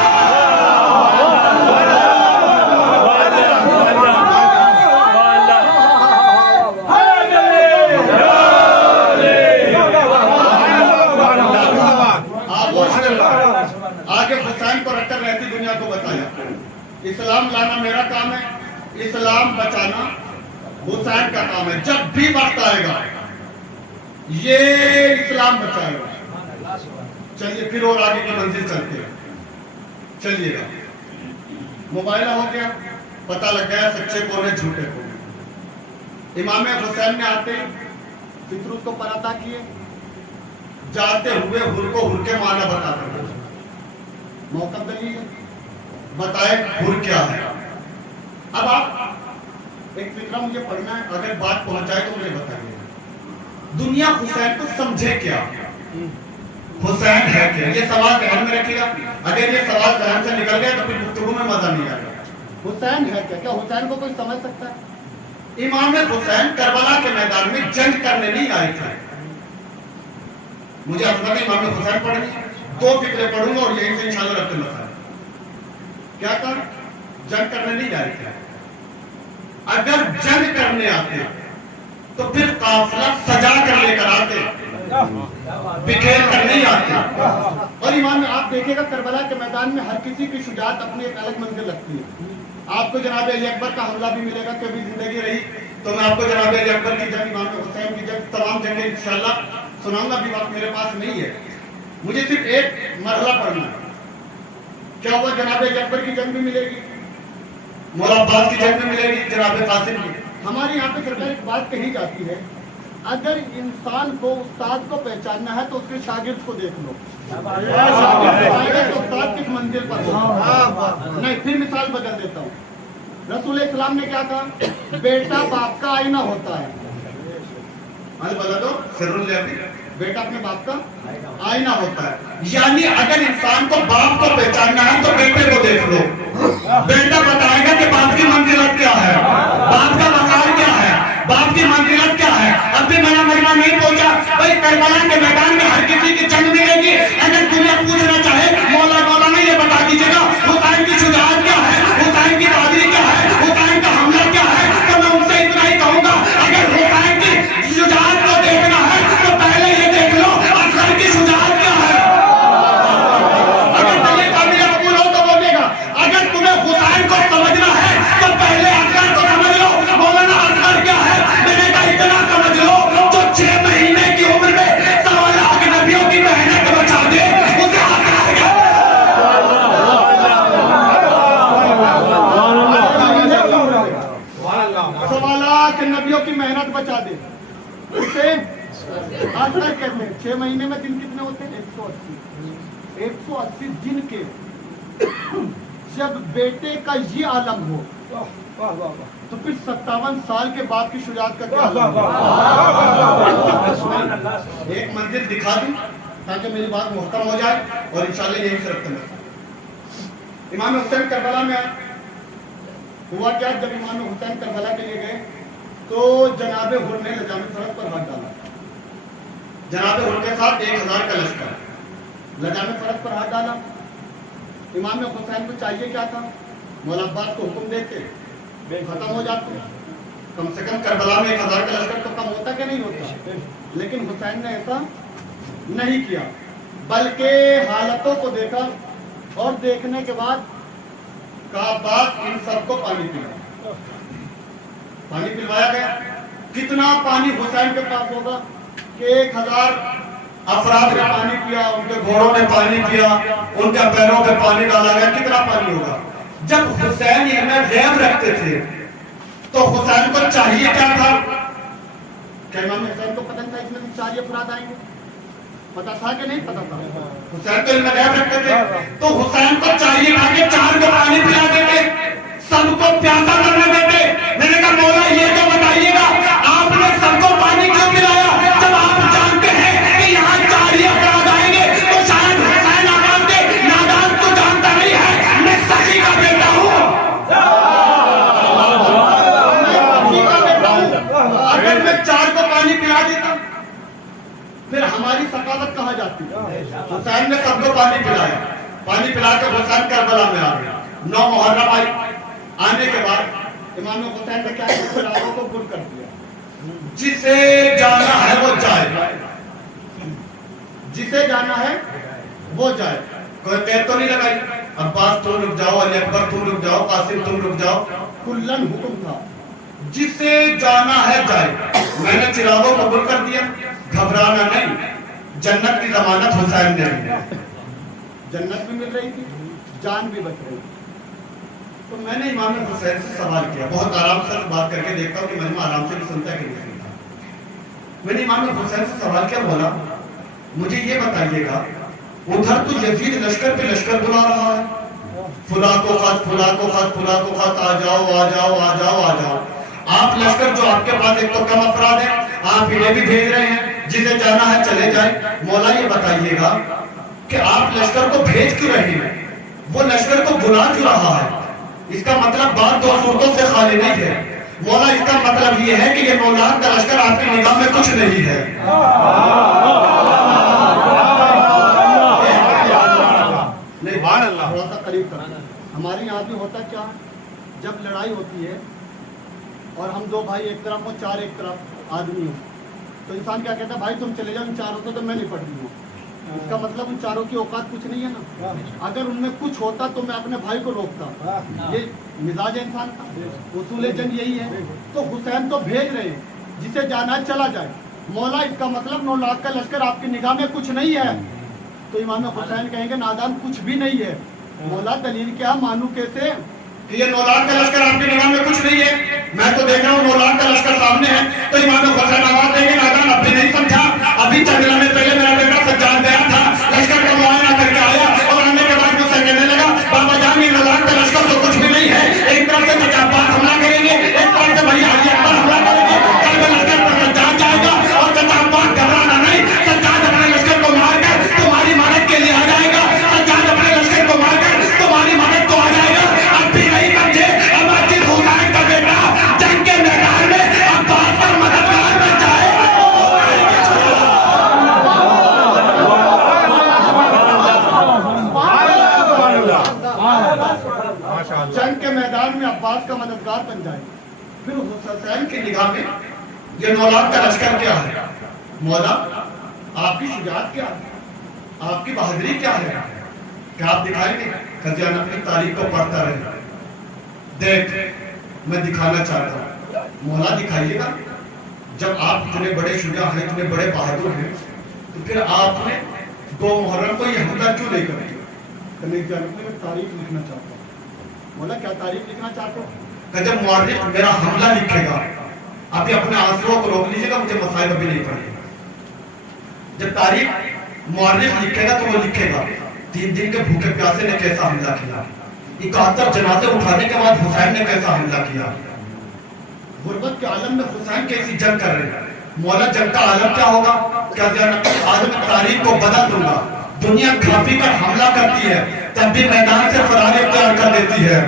آگے حسین کو رکھ کر رہتی دنیا کو بتایا, اسلام لانا میرا کام ہے, اسلام بچانا حسین کا کام ہے. جب بھی وقت آئے گا یہ اسلام بچائے گا. چلیے پھر اور آگے کی منزل چلتے ہیں. چلیے گا, مباہلہ ہو گیا, پتہ لگ گیا سچے کون ہے جھوٹے کون ہے. امام حسین نے آتے فطرت کو پراتا کیے, جاتے ہوئے ہر کو ہر کے معنی بتا کر موقع دلیل بتائے ہر کیا ہے. اب آپ ایک فکرہ مجھے پڑھنا ہے, اگر بات پہنچائے تو مجھے بتائیے دنیا حسین کو سمجھے کیا. حسین ہے کیا؟ یہ سوال ذہن میں رکھیے گا. اگر یہ سوال ذہن سے نکل گیا تو پھر گفتگو میں مزہ نہیں آئے گا. حسین ہے کیا حسین کو کوئی سمجھ سکتا ہے؟ امام حسین کربلا کے میدان میں جنگ کرنے نہیں آئے تھے. مجھے عظمت امام حسین پڑھنی ہے، 2 فکریں پڑھوں گا اور یہیں سے انشاءاللہ رکھتے مسئلہ. کیا کہا؟ جنگ کرنے نہیں آئے تھے. اگر جنگ کرنے آتے تو پھر قافلہ سجا کر لے کر آتے، بکھیر کر نہیں آتے. اور امام آپ دیکھیں گا کربلا کے میدان میں ہر کسی کی شجاعت اپنی ایک الگ منزل لگتی ہے. آپ کو جناب علی اکبر کا حملہ بھی ملے گا. کبھی زندگی رہی تو میں آپ کو جناب علی اکبر کی جنگ، امام حسین کی جنگ، تمام جنگیں انشاءاللہ سناؤں گا. ابھی وقت میرے پاس نہیں ہے. مجھے صرف ایک مرحلہ پڑھنا ہے. کیا ہوا؟ جناب علی اکبر کی جنگ بھی ملے گی، مولا عباس کی جنگ بھی ملے گی، جناب قاسم کی. ہمارے یہاں پہ سرکار ایک بات کہی جاتی ہے، اگر انسان کو استاد کو پہچاننا ہے تو اس کے شاگرد کو دیکھ لو. شاگرد تو استاد کس منزل پر ہو. نہیں، پھر مثال بدل دیتا ہوں. رسول اسلام نے کیا کہا؟ بیٹا باپ کا آئینہ ہوتا ہے. بتا دو سر بیٹا اپنے باپ کا آئینہ ہوتا ہے. یعنی اگر انسان کو باپ کو پہچاننا ہے تو بیٹے کو دیکھ لو. بیٹا بتائے گا کہ باپ کی منزلت کیا ہے، باپ کا وقار کیا ہے، باپ کی منزلت کیا ہے. اب بھی میرا مجمع نہیں پہنچا. بھائی کربلا کے میدان میں ہر کسی کی جنگ ملے گی. اگر تمہیں پوچھنا چاہے مولانا یہ بتا دیجیے گا حسین کی شجاعت کیا ہے، حسین کی بہادری کیا ہے، حسین کا حملہ کیا ہے، تو میں ان سے اتنا ہی کہوں گا اگر حسین کی شجاعت کو دیکھنا ہے تو پہلے یہ دیکھ لو اصغر کی شجاعت کیا ہے. اگر دلیل قابل قبول ہو تو بولے گا. اگر تمہیں حسین کو سمجھنا ہے تو پہلے اصغر کو سمجھ لو. مولانا اصغر کیا ہے؟ میں نے کہا اتنا سمجھ لو جو 6 مہینے کی عمر میں 1.25 لاکھ نبیوں کی محنت بچا دے اسے اصغر کیا. 1.25 لاکھ نبیوں کی محنت بچا دے اسے اصغر کہتے ہیں. 6 مہینے میں دن کتنے ہوتے ہیں؟ 180 دن کے. جب بیٹے کا یہ عالم ہو تو پھر 57 سال کے بعد کی شجاعت کا کیا عالم ہو. ایک منزل دکھا دوں تاکہ میری بات محترم ہو جائے اور انشاءاللہ یہی سے رکھتے ہیں. امام حسین کربلا میں ہوا کیا؟ جب امام حسین کربلا کے لیے گئے تو جناب حر نے لجام فرس پر ہاتھ ڈالا. جناب حر کے ساتھ 1000 کا لشکر لجام فرس پر ہاتھ ڈالا. امام حسین کو چاہیے کیا تھا؟ مولا عباس کو حکم دیتے ختم ہو جاتے. کم سے کم کربلا میں 1000 کا لشکر تو کم ہوتا کہ نہیں ہوتا. لیکن حسین نے ایسا نہیں کیا، بلکہ حالتوں کو دیکھا اور دیکھنے کے بعد کہا عباس ان سب کو پانی پلا. پانی پلوایا گیا. کتنا پانی حسین کے پاس ہوگا کہ 1000 افراد نے پانی پیا، ان کے گھوڑوں نے پانی پیا، ان کے پیروں پہ پانی ڈالا گیا. کتنا پانی ہوگا؟ جب حسین علم غیب رکھتے تھے تو حسین کو چاہیے کیا تھا؟ کہ امام حسین کو پتہ تھا اس میں 4 افراد آئیں گے؟ پتا تھا کہ نہیں پتا تھا؟ حسین تو علم غیب رکھتے تھے تو حسین کو چاہیے تھا کہ 4 کو پانی پلا دیتے، سب کو پیاسا کرنے دیتے. میں نے کہا مولا یہ تو بتائیے گا آپ نے سب کو پانی کیوں پلایا جب آپ جانتے ہیں کہ یہاں 4 ہی افراد آئیں گے؟ تو شاید حسین آباد دے نادان تو جانتا نہیں ہے میں سخی کا بیٹا ہوں. میں سخی کا بیٹا ہوں. اگر میں 4 کو پانی پلا دیتا پھر ہماری ثقافت کہاں جاتی؟ حسین نے سب کو پانی پلایا. پانی پلا کر حسین کربلا میں آ گیا. 9 محرم آئی. آنے کے بعد امام حسین نے کیا کیا؟ راہوں کو گل کر دیا. جسے جانا ہے وہ جائے، جسے جانا ہے وہ جائے. کوئی قید تو نہیں لگائی عباس تم رک جاؤ، علی اکبر تم رک جاؤ، قاسم تم رک جاؤ. کلن حکم تھا جسے جانا ہے جائے. میں نے چراغوں کو گل کر دیا. گھبرانا نہیں، جنت کی ضمانت حسین نے دی. جنت بھی مل رہی تھی، جان بھی بچ رہی تھی. تو میں نے امام حسین سے سوال کیا. بہت آرام سے بات کر کے دیکھتا ہوں کہ مجمع آرام سے بھی سنتا ہے کہ نہیں سنتا. میں نے امام حسین سے سوال کیا، بولا مجھے یہ بتائیے گا ادھر تو یزید لشکر پہ لشکر بلا رہا ہے، فلاں کو خط، فلاں کو خط، فلاں کو خط، آ جاؤ آ جاؤ آ جاؤ آ جاؤ. آپ لشکر جو آپ کے پاس ایک تو کم افراد ہیں، آپ انہیں بھی بھیج رہے ہیں، جسے جانا ہے چلے جائے۔ مولا یہ بتائیے گا کہ آپ لشکر کو بھیج کیوں رہے ہیں، وہ لشکر کو بلا کیوں رہا ہے؟ اس کا مطلب بات دو صورتوں سے خالی نہیں ہے۔ مولا اس کا مطلب یہ ہے کہ یہ مولان کا لشکر آپ کی نگاہ میں کچھ نہیں ہے۔ تھوڑا سا قریب کرنا، ہمارے یہاں بھی ہوتا کیا، جب لڑائی ہوتی ہے اور ہم دو بھائی ایک طرف ہوں، چار ایک طرف آدمی ہوں، تو انسان کیا کہتا ہے، بھائی تم چلے جاؤ، ان چاروں سے تو میں نہیں پڑ رہی ہوں۔ اس کا مطلب ان چاروں کی اوقات کچھ نہیں ہے نا، اگر ان میں کچھ ہوتا تو میں اپنے بھائی کو روکتا۔ یہ مزاج انسان کا اصول جنگ یہی ہے۔ تو حسین تو بھیج رہے ہیں، جسے جانا ہے چلا جائے۔ مولا اس کا مطلب 9 لاکھ کا لشکر آپ کی نگاہ میں کچھ نہیں ہے، تو امام حسین کہیں گے نادان کچھ بھی نہیں ہے۔ مولا دلیل کیا، مانو کیسے کہ یہ 9 لاکھ کا لشکر آپ کی نگاہ میں کچھ نہیں ہے؟ میں تو دیکھ رہا ہوں 9 لاکھ کا لشکر سامنے ہے، تو امام حسین آواز دیں گے نادان اب بھی نہیں سمجھا، ابھی چند لمحے پہلے میرا بیٹا سجاد گیا تھا، لشکر کا معائنہ کر کے آیا اور آنے کے بعد مجھ سے کہنے لگا بابا جان یہ 9 لاکھ کا لشکر تو کچھ بھی نہیں ہے۔ ایک طرف سے چچا عباس حملہ کریں گے، ایک طرف سے بھائی علی اکبر حملہ کریں گے، کل لشکر پر سجاد جائے گا اور چچا عباس گھبرانا نہیں، سجاد اپنے لشکر کو مار کر تمہاری مدد کے لیے آ جائے گا، سجاد اپنے لشکر کو مار کر تمہاری مدد کو آ جائے گا۔ اب بھی نہیں سمجھے، اب عزیز حسین کا بیٹا جنگ کے میدان میں عباس پر مددگار بن جائے۔ جنگ کے میدان میں عباس کا مددگار بن جائے۔ پھر حسین کی نگاہ میں یہ 9 لاکھ کا لشکر کیا ہے؟ مولا آپ کی شجاعت کیا ہے، آپ کی بہادری کیا ہے کہ آپ دکھائیں گے؟ قضیہ نقل تاریخ کو پڑھتا رہے، دیکھ میں دکھانا چاہتا ہوں۔ مولا دکھائیے گا، جب آپ اتنے بڑے شجاع ہیں، اتنے بڑے بہادر ہیں، تو پھر آپ نے 2 محرم کو یہ حملہ کیوں نہیں کرتے؟ میں تاریخ لکھنا چاہتا ہوں۔ مولا کیا تاریخ لکھنا چاہتا ہوں؟ کہ جب مورخ میرا حملہ لکھے گا، ابھی اپنے آنسوؤں کو روک لیجیے گا، مجھے مسائل ابھی نہیں پڑھے گا۔ جب تاریخ مورخ لکھے گا تو وہ لکھے گا 3 دن کے بھوکے پیاسے نے کیسا حملہ کیا، 71 جنازے اٹھانے کے بعد حسین نے کیسا حملہ کیا، غربت کے عالم میں حسین کیسی جنگ کر رہے ہیں۔ مولا جنگ کا عالم کیا ہوگا؟ کیا عالم تاریخ کو بدل دوں گا۔ دنیا کھاپی کر حملہ کرتی ہے، تب بھی میدان سے فرار اختیار کر دیتی ہے۔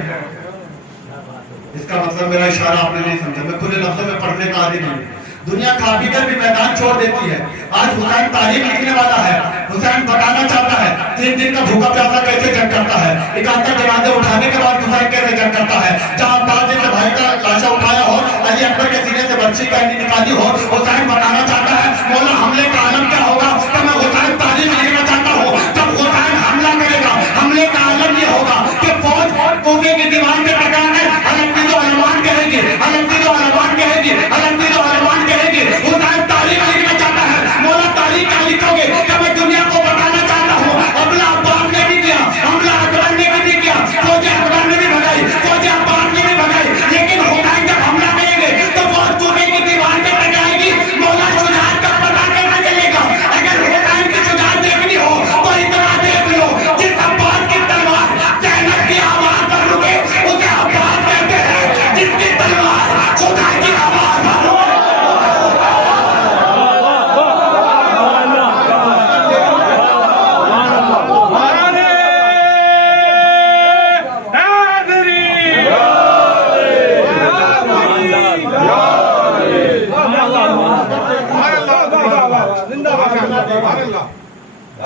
اس کا مطلب میرا اشارہ آپ نے نہیں سمجھا، میں کھلے لفظوں میں پڑھنے کا عادی نہیں ہوں۔ دنیا کھا پی کر بھی میدان چھوڑ دیتی ہے۔ آج حسین تاریخ لکھنے والا ہے، حسین بتانا چاہتا ہے 3 دن کا بھوکا پیاسا کیسے جنگ کرتا ہے، 71 جنازے اٹھانے کے بعد حسین کیسے جنگ کرتا ہے۔ جہاں عباس جیسے بھائی کا لاشا اٹھایا ہو، علی اکبر کے سینے سے برچھی نکالی ہو، حسین بتانا چاہتا ہے مولا حملے کا عالم کیا ہوگا، کہ میں حسین تاریخ لکھنا چاہتا ہوں۔ جب حسین حملہ کرے گا، حملے کا عالم یہ ہوگا کہ فوج کوفے کی دیوار سے ٹکرا کر الفیل و علمان کہے گی، الفیل و علمان کہے گی، الفیل و علمان کہے گی۔ حسین تاریخ لکھنا چاہتا ہے، مولا تاریخ کیا لکھو گے کہ میں دنیا کو بتانا چاہتا ہوں حملہ عباس نے بھی کیا، حملہ اکبر نے بھی کیا، فوج اکبر نے بھی بھگائی، فوج عباس نے بھی بھگائی، لیکن حسین جب حملہ کریں گے تو فوج کوفے کی دیوار سے ٹکرائے گی۔ مولا شجاعت کا پتہ کیسے چلے گا؟ اگر حسین کی شجاعت دیکھنی ہو تو اتنا دیکھ لو، جس عباس کی تلوار زینب کی آواز پر رکے اسے عباس کہتے ہیں، جس کی تلوار خدا کی آواز پر رکے۔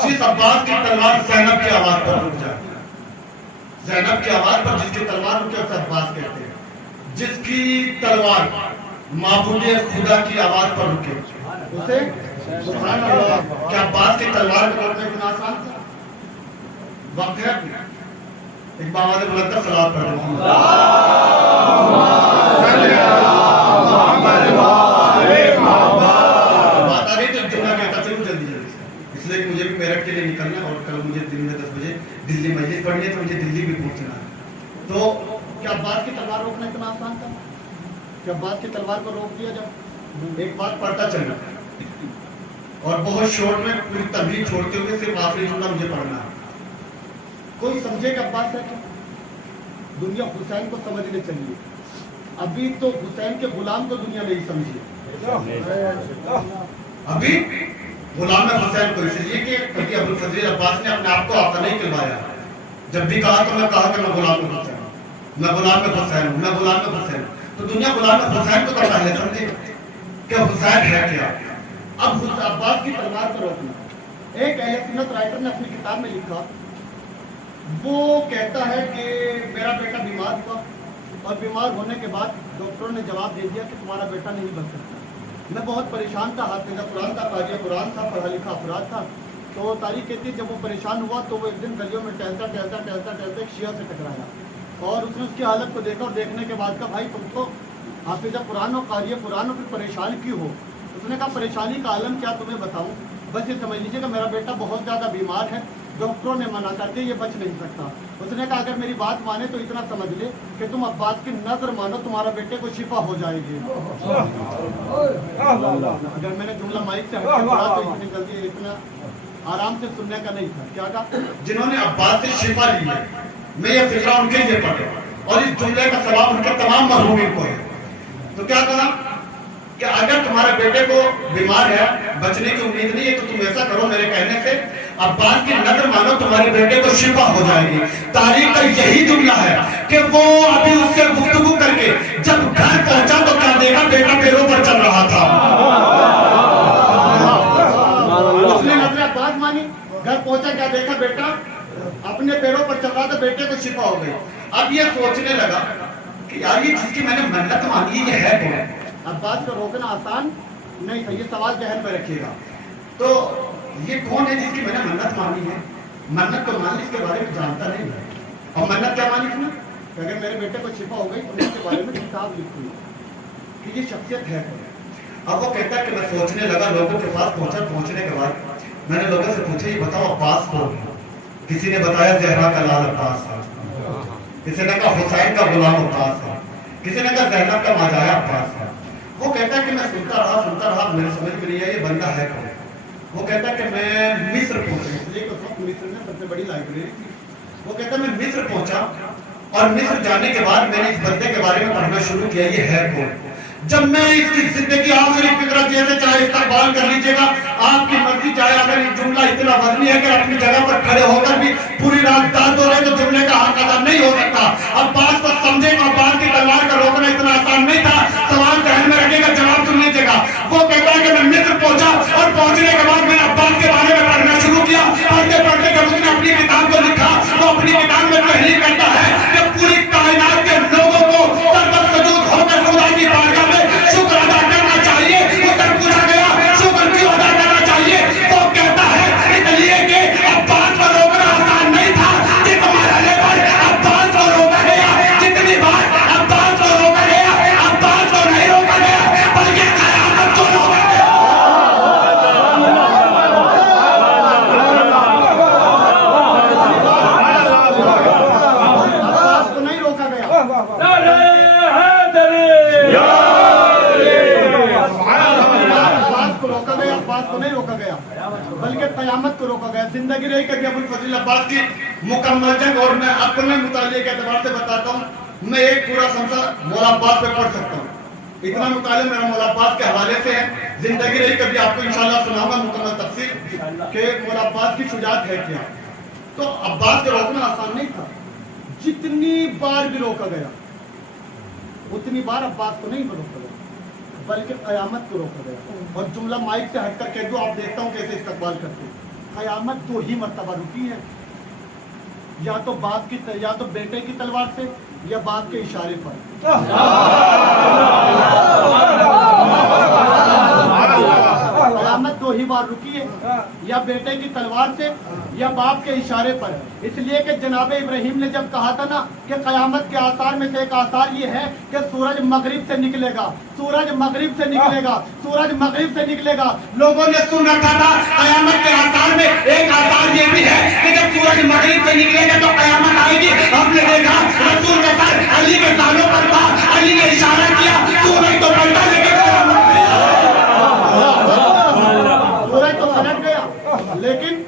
جس عباس کی تلوار زینب کی آواز پر رک جائے، زینب کی آواز پر جس کی تلوار رکے اسے عباس کہتے ہیں۔ جس کی تلوار معبود خدا کی آواز پر رکے اسے سبحان اللہ۔ کیا عباس کی تلوار کو روکنا اتنا آسان تھا؟ وقت ہے ایک بآواز بلند کر صلوات پڑھ رہے بات آ رہی تو جملہ کہتا چلو جلدی جلدی سے، اس لیے کہ مجھے بھی میرٹھ کے لیے نکلنا ہے اور کل مجھے دن میں 10 بجے دلی مجلس پڑھنی ہے، تو مجھے دلی بھی پہنچنا ہے۔ تو کیا عباس کی تلوار روکنا اتنا آسان تھا کہ عباس کی تلوار کو روک دیا؟ جب ایک بات پڑھتا چلنا اور بہت شورٹ میں پوری تبلیغ چھوڑتے ہوئے صرف آخری جملہ مجھے پڑھنا ہے۔ کوئی سمجھے کہ عباس ہے کیا؟ دنیا حسین کو سمجھنے چاہیے، ابھی تو حسین کے غلام کو دنیا نہیں سمجھی۔ ابھی غلام حسین کو، اس لیے کہ کبھی ابوالفضل عباس نے اپنے آپ کو آقا نہیں کہلوایا. جب بھی کہا تو میں کہا کہ میں غلام حسین ہوں، میں غلام حسین ہوں، میں غلام حسین ہوں. تو دنیا غلام حسین کو تو پہلے سمجھے کہ حسین ہے کیا. اب عباس کی تلوار کو روکنا. ایک اہل سنت رائٹر نے اپنی کتاب میں لکھا، وہ کہتا ہے کہ میرا بیٹا بیمار ہوا اور بیمار ہونے کے بعد ڈاکٹروں نے جواب دے دیا کہ تمہارا بیٹا نہیں بچ سکتا. میں بہت پریشان تھا، حافظ قرآن تھا، قاری قرآن تھا، پڑھا لکھا افراد تھا. تو تاریخ کہتی ہے جب وہ پریشان ہوا تو وہ ایک دن گلیوں میں ٹہلتا ایک شیعہ سے ٹکرایا اور اس نے اس کی حالت کو دیکھا اور دیکھنے کے بعد کہا بھائی تم تو حافظ قرآن ہو، قاری قرآن ہو، پھر پریشان کیوں ہو؟ اس نے کہا پریشانی کا عالم کیا تمہیں بتاؤں، بس یہ سمجھ لیجیے کہ میرا بیٹا بہت زیادہ بیمار ہے، ڈاکٹروں نے منع کر دیا یہ بچ نہیں سکتا. اس نے کہا اگر میری بات مانے تو اتنا سمجھ لے کہ تم عباس کی نظر مانو تمہارا بیٹے کو شفا ہو جائے گی. اگر میں نے جملہ مائک سے ہٹ کے پڑھا تو اتنی جلدی اتنا آرام سے سننے کا نہیں تھا. کیا کہا؟ جنہوں نے عباس سے شفا لی ہے، میں یہ فکرہ ان کے لیے پڑھا اور اس جملے کا ثواب ان کے تمام محرومین کو ہے. تو کیا کہا کہ اگر تمہارے بیٹے کو بیمار ہے، بچنے کی امید نہیں ہے، تو تم ایسا کرو میرے کہنے سے عباس کی نظر مانو تمہارے بیٹے کو شفا ہو جائے گی. تاریخ کا یہی جملہ ہے کہ وہ ابھی اس سے گفتگو کر کے جب گھر پہنچا تو کیا دیکھا بیٹا پیروں پر چل رہا تھا. اس نے نظر عباس مانی، گھر پہنچا کیا دیکھا بیٹا اپنے پیروں پر چل رہا تھا، بیٹے کو شفا ہو گئی. اب یہ سوچنے لگا کہ یار یہ جس کی میں نے منت مانگی یہ ہے کون؟ عباس کو روکنا آسان نہیں تھا. یہ سوال ذہن میں رکھیے گا. تو یہ کون ہے جس کی میں نے منت مانی ہے؟ منت تو مان لی، اس کے بارے میں جانتا نہیں ہے. اور منت کیا مانی اس نے کہ اگر میرے بیٹے کو شفا ہو گئی تو اس کے بارے میں کتاب لکھوں کہ یہ شخصیت ہے کون. اب وہ کہتا ہے کہ میں سوچنے لگا، لوگوں کے پاس پہنچنے کے بعد میں نے لوگوں سے پوچھا یہ بتاؤ عباس کون ہے؟ کسی نے بتایا زہرا کا لال عباس ہے، کسی نے کہا حسین کا غلام عباس ہے، کسی نے کہا زینب کا ماجایا عباس ہے. وہ کہتا ہے کہ میں سنتا رہا میرے سمجھ میں نہیں آیا یہ بندہ ہے کون. وہ کہتا ہے کہ میں مصر پہنچا، اس لیے کہ اس وقت مصر میں سب سے بڑی لائبریری تھی. وہ کہتا ہے میں مصر پہنچا اور مصر جانے کے بعد میں نے اس بندے کے بارے میں پڑھنا شروع کیا یہ ہے کون. جب میں اس کی زندگی آخری فکرہ جیسے چاہے استقبال کر لیجیے گا، آپ کی مرضی چاہے. اگر یہ جملہ اتنا وزنی ہے کہ اپنی جگہ پر کھڑے ہو کر بھی پوری رات درد ہو رہے تو جملے کا حق ادا نہیں ہو سکتا. عباس کو سمجھے کہ عباس کی تلوار کا روکنا اتنا آسان نہیں تھا. سوال ذہن میں رکھے گا، جواب سن لیجیے گا. وہ کہتا ہے کہ میں مصر پہنچا اور پہنچنے کے بعد میں نے عباس کے بارے میں پڑھنا شروع کیا. پڑھتے جب اس نے اپنی کتاب کو لکھا، وہ اپنی کتاب میں تحریر کرتا ہے کہ پوری کائنات کے لوگوں کو سر سجود ہو کر خدا کی بارگاہ میں شکر ادا کرنا چاہیے. وہ سر پوچھا گیا شکر کیوں ادا کرنا چاہیے؟ وہ کہتا ہے اس لیے کہ عباس کو روکنا آسان نہیں تھا. جس مرحلے پر عباس کو روکا گیا، جتنی بار عباس کو روکا گیا، عباس کو نہیں روکا گیا بلکہ قیامت کو روکا گیا. عباس کو نہیں روکا گیا. عباس کو نہیں روکا گیا بلکہ قیامت کو روکا گیا. زندگی رہی کبھی ابوالفضل عباس کی مکمل جنگ. اور میں اپنے مطالعے کے اعتبار سے بتاتا ہوں، میں ایک پورا سمسا مولا عباس پہ پڑھ سکتا ہوں. اتنا مطالعہ میرا مولا عباس کے حوالے سے ہے. زندگی رہی کبھی آپ کو انشاءاللہ سناؤں گا مکمل تفصیل کہ مولا عباس کی شجاعت ہے کیا. تو عباس کو روکنا آسان نہیں تھا. جتنی بار بھی روکا گیا اتنی بار عباس کو نہیں روکا گیا بلکہ قیامت کو روکا گیا. اور جملہ مائک سے ہٹ کر کہہ دو، آپ دیکھتا ہوں کیسے استقبال کرتے. قیامت 2 ہی مرتبہ رکی ہے، یا تو باپ کی یا تو بیٹے کی تلوار سے یا باپ کے اشارے پر. قیامت 2 ہی بار رکی ہے، یا بیٹے کی تلوار سے یا باپ کے اشارے پر. اس لیے کہ جناب ابراہیم نے جب کہا تھا نا کہ قیامت کے آثار میں سے ایک آثار یہ ہے کہ سورج مغرب سے نکلے گا، سورج مغرب سے نکلے گا، سورج مغرب سے نکلے گا. لوگوں نے سن رکھا تھا قیامت کے آثار میں ایک آثار یہ بھی ہے کہ جب سورج مغرب سے نکلے گا تو قیامت آئے گی. ہم نے دیکھا رسول کا سر علی کے سالوں پر تھا، علی نے اشارہ کیا سورج تو پلٹا لیکن سورج تو پلٹ گیا لیکن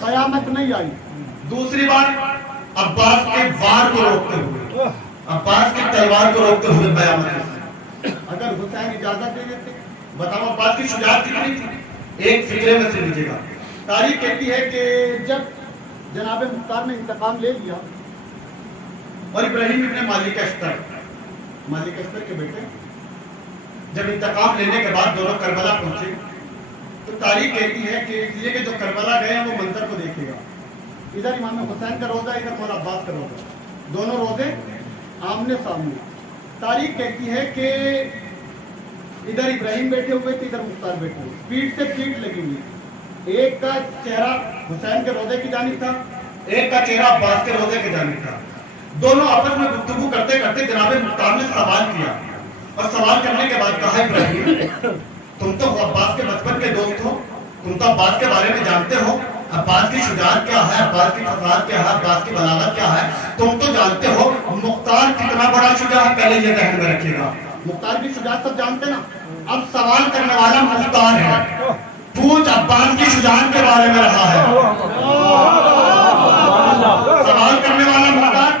قیامت نہیں آئی. دوسری بات عباس کے وار کو روکتے ہوئے، عباس کی تلوار کو روکتے ہوئے قیامت. اگر حسین اجازت دے دیتے، بتاؤ عباس کی شجاعت کتنی تھی. ایک فکرے میں سے لیجیے گا. تاریخ کہتی ہے کہ جب جناب مختار نے انتقام لے لیا اور ابراہیم ابن مالک اشتر کے بیٹے جب انتقام لینے کے بعد دونوں کربلا پہنچے تو تاریخ کہتی ہے کہ اس لیے کہ جو کربلا گئے ہیں وہ منظر کو دیکھے گا. ادھر امام حسین کا روزہ, ادھر مولا عباس کا روزہ, دونوں روزے آمنے سامنے. تاریخ کہتی ہے کہ ادھر ابراہیم بیٹھے ہوئے تھے, ادھر مختار بیٹھے ہوئے, پیٹ سے پیٹ لگی ہوئی. ایک کا چہرہ حسین کے روزے کی جانب تھا, ایک کا چہرہ عباس کے روزے کی جانب تھا. دونوں آپس میں گفتگو کرتے کرتے جناب مختار نے سوال کیا اور سوال کرنے کے بعد کہا ابراہیم تم تو عباس کے بچپن کے دوست ہو, تم تو عباس کے بارے میں جانتے ہو, عباس کی شجاعت کیا ہے, عباس کی فضاحت کیا ہے, عباس کی بلاغت کیا ہے, تم تو جانتے ہو. مختار کتنا بڑا شجاع ہے پہلے یہ ذہن میں رکھیے گا. مختار کی شجاعت سب جانتے نا. اب سوال کرنے والا مختار ہے, پوچھ عباس کی شجاعت کے بارے میں رہا ہے. سوال کرنے والا مختار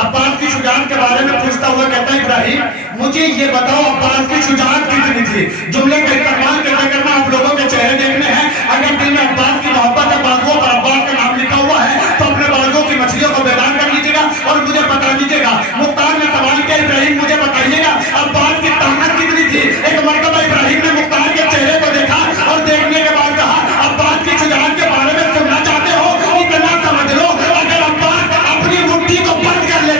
عباس کی شجاعت کے بارے میں پوچھتا ہوا کہتا ہے ابراہیم مجھے یہ بتاؤ عباس کی شجاعت کتنی تھی. جملے کا استعمال کرتے کرنا آپ لوگوں کے چہرے دیکھنے ہیں. اگر دل میں عباس کی محبت ہے, بازوؤں پر عباس کا نام لکھا ہوا ہے, تو اپنے بازوؤں کی مچھلیوں کو بیدار کر لیجیے گا اور مجھے بتا دیجیے گا. مختار نے سوال کیا ابراہیم مجھے بتائیے گا عباس کی طاقت کتنی تھی. ایک مرتبہ ابراہیم نے مختار کے چہرے کو دیکھا اور دیکھنے کے بعد کہا عباس کی شجاعت کے بارے میں سننا چاہتے ہو, اتنا سمجھ لو اگر عباس اپنی مٹھی کو بند کر لیتا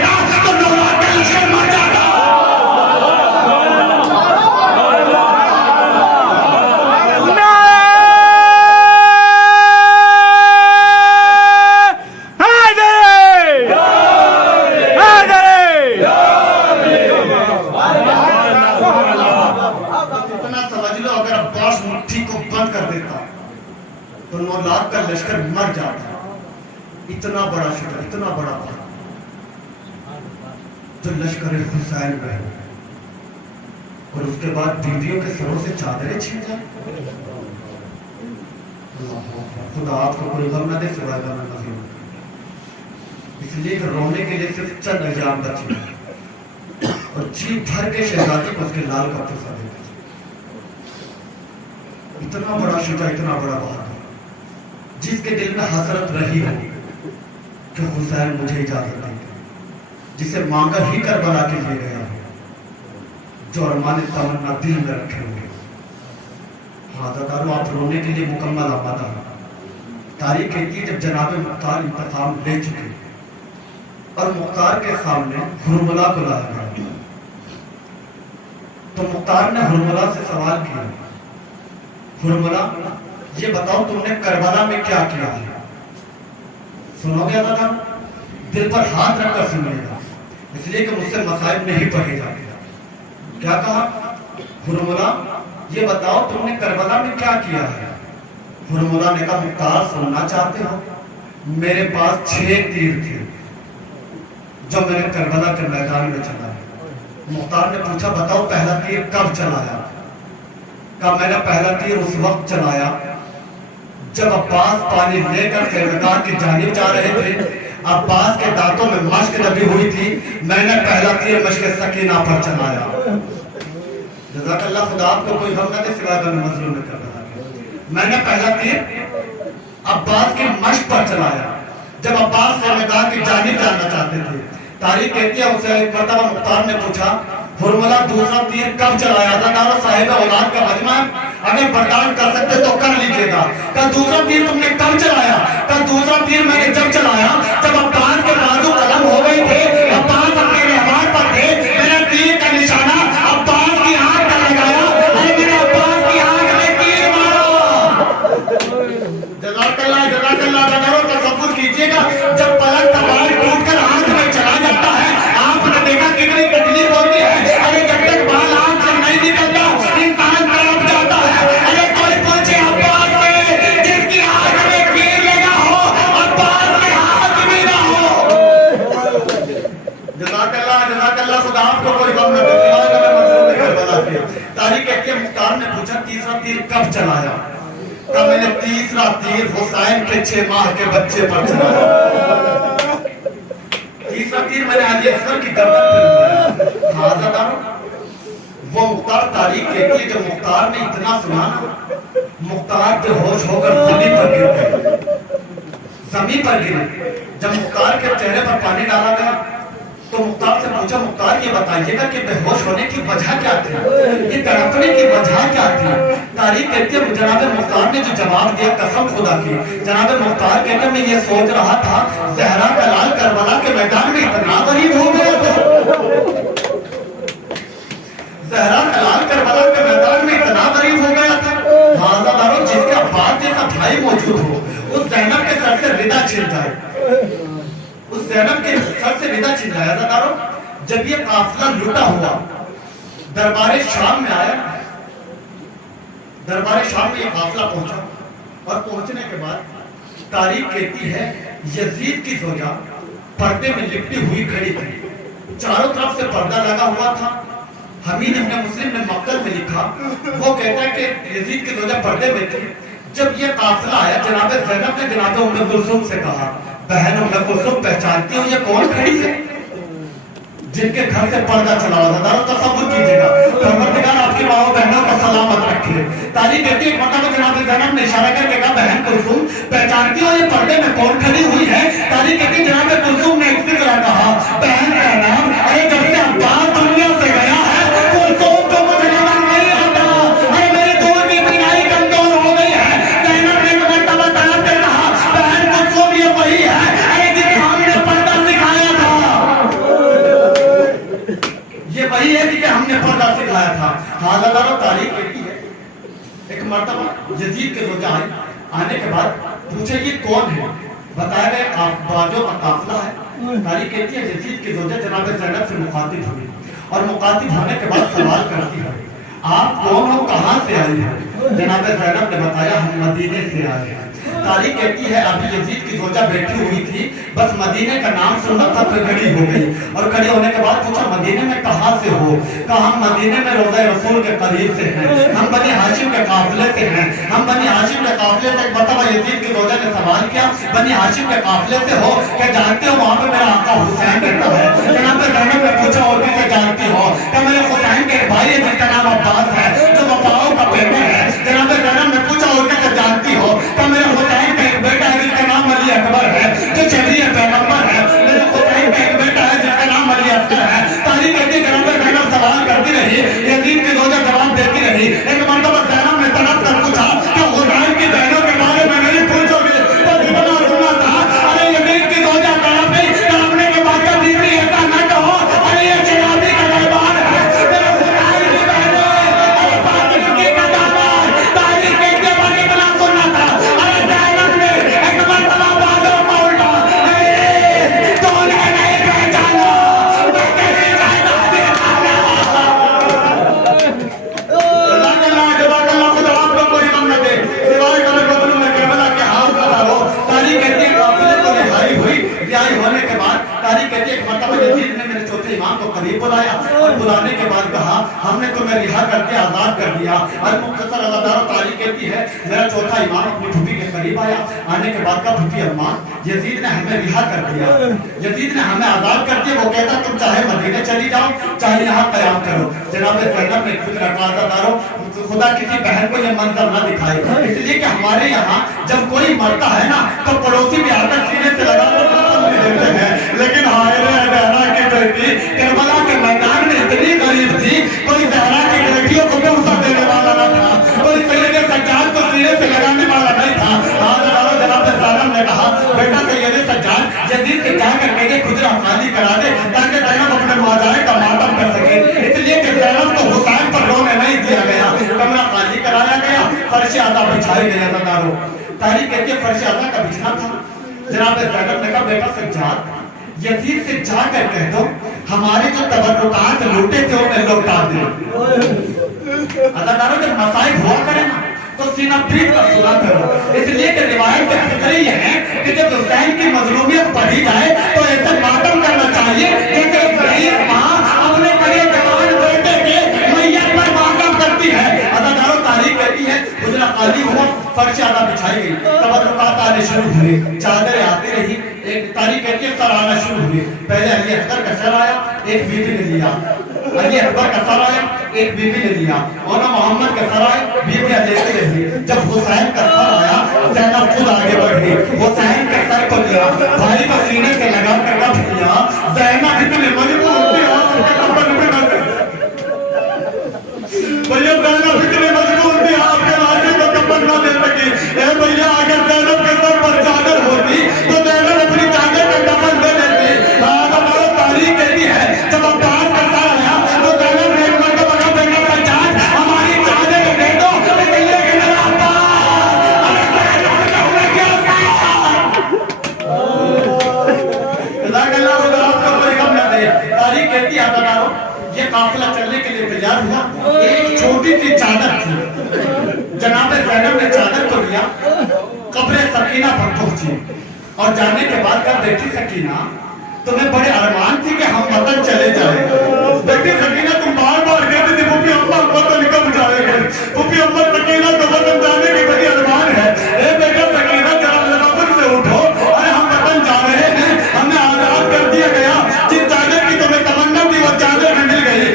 تو نواب کا لشکر مر جاتا. تو 9 لاکھ کا لشکر مر جاتا. اتنا بڑا شکر, اتنا بڑا بات جو لشکر حسین میں ہے, اور اس کے بعد بیویوں کے سروں سے چادریں چھین جائیں. خدا آپ کو کوئی غم نہ دے سوائے غم نصیب. اس لیے کہ رونے کے لیے صرف چند ایام بچے ہیں اور جی بھر کے شہزادی کو اس کے لال کا پوسا دے. اتنا بڑا شجاع, اتنا بڑا بہادر جس کے دل میں حسرت رہی ہو کہ حسین مجھے اجازت دے, جسے مانگا ہی کربلا کے لیے گیا ہو, جو ارمان تمنا دل میں رکھے ہوئے. حاضرداروں آپ رونے کے لیے مکمل آمادہ ہیں. تاریخ کہتی ہے جب جناب مختار انتقام لے چکے اور مختار کے سامنے ہرملا کو لایا گیا تو مختار نے ہرملا سے سوال کیا ہرملا یہ بتاؤ تم نے کربلا میں کیا کیا ہے. سنو گے دادا, دل پر ہاتھ رکھ کر سنیے گا, اس لیے کہ مجھ سے مصائب نہیں پڑھے جاتے. کیا کہا ہرملا یہ بتاؤ تم نے کربلا میں کیا کیا ہے. ہرملا نے کہا مختار سننا چاہتے ہو, میرے پاس 6 تیر تھے جو میں نے کربلا کے میدان میں چلائے. مختار نے پوچھا بتاؤ پہلا تیر کب چلایا. کہا میں نے پہلا تیر اس وقت چلایا جب عباس پانی لے کر خیمگاہ کی جانب جا رہے تھے. عباس کے دانتوں میں مشک دبی ہوئی تھی, میں نے پہلا تیر مشک سکینہ پر چلایا. جزاک اللہ, خدا آپ کو کوئی غم نہ دے سوائے غم مظلوم میں کر رہا ہے. میں نے پہلا تیر عباس کے مشک پر چلایا جب عباس خیمگاہ کی جانب جانا چاہتے تھے. تاریخ کہتی ہے اسے ایک مرتبہ مختار نے پوچھا ہرملا دوسرا تیر کب چلایا تھا. دارو صاحب اولاد کا مجمع, اگر برداشت کر سکتے تو کر لیجیے گا. کہ دوسرا تیر تم نے کب چلایا. کہ دوسرا تیر میں نے جب چلایا جب عباس کے بازو قلم ہو گئے تھے, عباس اپنے رہبار پر تھے, میں نے تیر کا نشانہ عباس کی آنکھ پر لگایا اور میں نے عباس کی آنکھ میں تیر مارا. جزاک اللہ دارو تصور کیجیے گا جب پلک کا بال ٹوٹ کر آنکھ میں چلا جاتا ہے, آپ نے دیکھا کتنی تکلیف ہوتی ہے. ارے جب تک بال آنکھ سے نہیں نکلتا انسان تڑپ جاتا ہے. ارے کوئی پوچھے عباس سے جس کی آنکھ میں تیر لگا ہو, عباس کے ہاتھ بھی نہ ہو. جزاک اللہ, خدا آپ کو کوئی غم نہ دے سوائے غم مظلوم میں کربلا کے. تاریخ کہتی ہے مختار نے پوچھا تیسرا تیر کب چلایا. کہ میں نے تیسرا تیر حسین کے 6 ماہ کے بچے پر چلایا. تیسرا تیر میں نے علی اصغر کی گردن پر لگایا. حاضر وہ مختار. تاریخ کہتی ہے جب مختار نے اتنا سنا مختار بے ہوش ہو کر زمین پر گر گئے، زمین پر گرے۔ جب مختار کے چہرے پر پانی ڈالا گیا تو مختار سے پوچھا، مختار یہ بتائیے گا کہ بے ہوش ہونے کی وجہ کیا تھی، یہ تڑپنے کی وجہ کیا تھی؟ تاریخ کہتی ہے جناب مختار نے جو جواب دیا قسم خدا کی، جناب مختار کہتے ہیں میں یہ سوچ رہا تھا زہرا کا لال کربلا کے میدان میں اتنا غریب ہو گیا تھا، زہرا کا لال کربلا کے میدان میں اتنا غریب ہو گیا تھا۔ حاضرانو جس کا باپ جیسا بھائی موجود ہو اس زینب کے سر سے ردا چھن جائے، اس زینب کے سر سے ردا چھن جائے۔ حاضرانو جب یہ قافلہ لٹا ہوا دربار شام میں آیا، دربار شام میں یہ قافلہ پہنچا اور پہنچنے کے بعد تاریخ کہتی ہے یزید کی زوجہ پردے میں لپٹی ہوئی کھڑی تھی، چاروں طرف سے پردہ لگا ہوا تھا۔ حمید ابن مسلم نے مقتل میں لکھا، وہ کہتا ہے کہ یزید کی زوجہ پردے میں تھی۔ جب یہ قافلہ آیا جناب زینب نے جناب ام کلثوم سے کہا، بہن ام کلثوم پہچانتی ہو یہ کون کھڑی ہے جن کے گھر سے پردہ چلا ہوا تھا؟ تصور کیجئے گا، پروردگار آپ کی ماں و بہنوں کو سلامت رکھے۔ تاریخ کہتی ہے ایک مرتبہ جناب زینب نے اشارہ کر کے کہا، بہن کلثوم پہچانتی ہو یہ پردے میں کون کھڑی ہوئی ہے؟ تاریخ کہتی ہے جناب کلثوم نے اسی طرح کہا، بہن زینب ارے جب سے عباس دنیا سے گیا ہے کلثوم کو مجھے نظر نہیں آتا، ارے میری دور کی بینائی کمزور ہو گئی ہے۔ زینب نے ایک مرتبہ طلب کر کہا، بہن کلثوم یہ وہی ہے ارے جسے ہم نے پردہ سکھایا تھا، یہ وہی ہے جسے ہم نے پردہ سکھایا تھا۔ حاضرانو تاریخ کہتی ہے ایک مرتبہ یزید کے زوجہ آئی، آنے کے بعد پوچھے یہ کون ہے؟ بتایا گیا آپ باجوں کا قافلہ ہے۔ تاریخ کہتی ہے یزید کی زوجہ جناب زینب سے مخاطب ہوئی اور مخاطب ہونے کے بعد سوال کرتی ہے، آپ کون ہو، کہاں سے آئی ہیں؟ جناب زینب نے بتایا ہم مدینے سے آئے ہیں۔ تاریخ کہتی ہے ابھی یزید کی زوجہ بیٹھی ہوئی تھی، بس مدینے کا نام سنا تھا تو کھڑی ہو گئی، اور کھڑی ہونے کے بعد پوچھا مدینے میں کہاں سے ہو؟ کہا ہم مدینے میں روضہ رسول کے قریب سے ہیں، ہم بنی ہاشم کے قافلے سے ہیں، ہم بنی ہاشم کے قافلے سے۔ ایک مرتبہ یزید کی زوجہ نے سوال کیا، بنی ہاشم کے قافلے سے ہو، کیا جانتے ہو وہاں پہ میرا آقا حسین رہتا ہے؟ جناب زینب نے پوچھا اور کسے جانتی ہو؟ کہ میرے حسین کے بھائی ہے جس کا نام عباس ہے جو وفاؤں کا بیٹا ہے۔ جناب زینب نے پوچھا اور کسے جانتی ہو؟ کہ میرے حسین کا ایک بیٹا ہے جس کا نام علی اکبر ہے جو شریع پیغمبر ہے، میرے حسین کا ایک بیٹا ہے جس کا نام علی اصغر ہے۔ تاریخ کہتی ہے جناب زینب سوال کرتی رہی، یزید کی زوجہ جواب دیتی رہی۔ ایک مرتبہ زینب نے طلب کر پوچھا کہ حسین کی بہنوں کے بارے میں نہیں پوچھو گے؟ بس اتنا سنا تھا، ارے یزید کی زوجہ تڑپ گئی، تڑپنے کے بعد کا بیوی ایسا نہ کہو، ارے یہ شرابی کا دربار ہے، میرے حسین کی بہنیں ارے پاکستانی کا داماد۔ تاریخ کہتی ہے بس اتنا سنا تھا، ارے زینب نے ایک مرتبہ بازوں کو الٹا، تو نے نہیں پہچانا میں تیری شہزادی تاریخ کہتی ہے قافلے کو رہائی ہوئی، رہائی ہونے کے بعد تاریخ کہتی ہے ایک مرتبہ یزید نے میرے چوتھے امام کو قریب بلایا اور بلانے کے بعد کہا ہم نے تمہیں رہا کر کے آزاد کر دیا۔ اور مختصر عزادارو تاریخ کہتی ہے میرا چوتھا امام اپنی پھوپھی کے قریب آیا، آنے کے بعد کا پھوپھی اما یزید نے ہمیں رہا کر دیا، یزید نے ہمیں آزاد کر دیا، وہ کہتا تم چاہے مدینے چلی جاؤ چاہے یہاں قیام کرو۔ جناب زینب نے فکر رکھا عزادارو خدا کسی بہن کو یہ منظر نہ دکھائے، اس لیے کہ ہمارے یہاں جب کوئی مرتا ہے نا تو پڑوسی بھی آ کر سینے سے لگا کر قسم دیتے ہیں، لیکن زہرا کی بیٹی کربلا کے میدان میں اتنی غریب تھی، کوئی زہرا کی بیٹیوں کو بوسہ دینے والا نہ تھا، کوئی سید سجاد کو سینے سے لگانے والا نہیں تھا۔ حاضرانو جناب زینب نے کہا بیٹا سید سجاد یزید سے جا کر کے خجرہ خالی کرا دے تاکہ زینب اپنے ماجرے کا ماتم کر سکے، اس لیے کہ زینب کو حسین پر رونے نہیں دیا گیا، کمرہ خالی کرایا گیا، فرش عزا بچھائی گئی۔ عزادارو تاریخ کہتی ہے فرش عزا کا بچھنا تھا، جناب زینب نے کہا بیٹا سجاد یزید سے جا کر کہہ دو ہمارے جو تبرکات لوٹے تھے انہیں لوٹا دے۔ عزادارو جب مصائب ہوا کرے نا تو سینہ پیٹ کر سنا کرو، اس لیے کہ روایت کے فکر یہ ہے کہ جب حسین کی مظلومیت پڑھی جائے تو ایسے ماتم کرنا چاہیے جیسے ایک ضعیف ماں اپنے بڑے جوان بیٹے کے میت پر ماتم کرتی ہے۔ عزادارو تاریخ کہتی ہے حجرہ خالی ہوا، فرش عزا بچھائی گئی، تبرکات آنے شروع ہوئے، چادریں آتی رہی، ایک تاریخ کہتی ہے سر آنا شروع ہوئے، پہلے علی اصغر کا سر آیا، ایک بیٹی نے لیا، علی اکبر کا سر آیا، ایک بیوی نے لیا اور محمد کا سر آئے بیویاں لیتی رہی جب حسین کا سر آیا زینب خود آگے بڑھی حسین کا سر کو لیا بھائی کو سینے سے لگا کر رکھ دیا زینب اتنے مجبور تھی بھیا زینب اتنے مجبور تھی آپ کے راجے کو کفن نہ دے سکی اے بھیا اگر زینب کے سر پر چادر ہوتی تو زینب اپنی چادر کا کفن دے دیتی ہمارا تاریخ کہتی ہے جب عباس کا سر آیا تو زینب نے ایک مرتبہ کہا بیٹا سجاد ہماری چادر دے دو لیکن میرا عباس ارے زینب کا ہوا کیا جزاک اللہ خدا آپ کو کوئی غم نہ دے تاریخ کہتی ہے ہزاروں یہ قافلہ چلنے کے لیے تیار ہوا ایک چھوٹی سی چادر تھی جناب زینب نے چادر کو لیا قبر سکینہ پر پہنچی اور جانے کے بعد کہا بیٹی سکینہ تمہیں بڑے ارمان تھی کہ ہم وطن چلے جائیں بیٹی سکینہ تم بار بار کہتے تھے پھوپھی اماں وطن کب جائے گے پھوپھی اماں سکینہ تو وطن جانے کی بڑی ارمان ہے اے بیٹا سکینہ ذرا لبن سے اٹھو ارے ہم وطن جا رہے ہیں ہمیں آزاد کر دیا گیا جس چادر کی تمہیں تمنا تھی وہ چادر میں مل گئی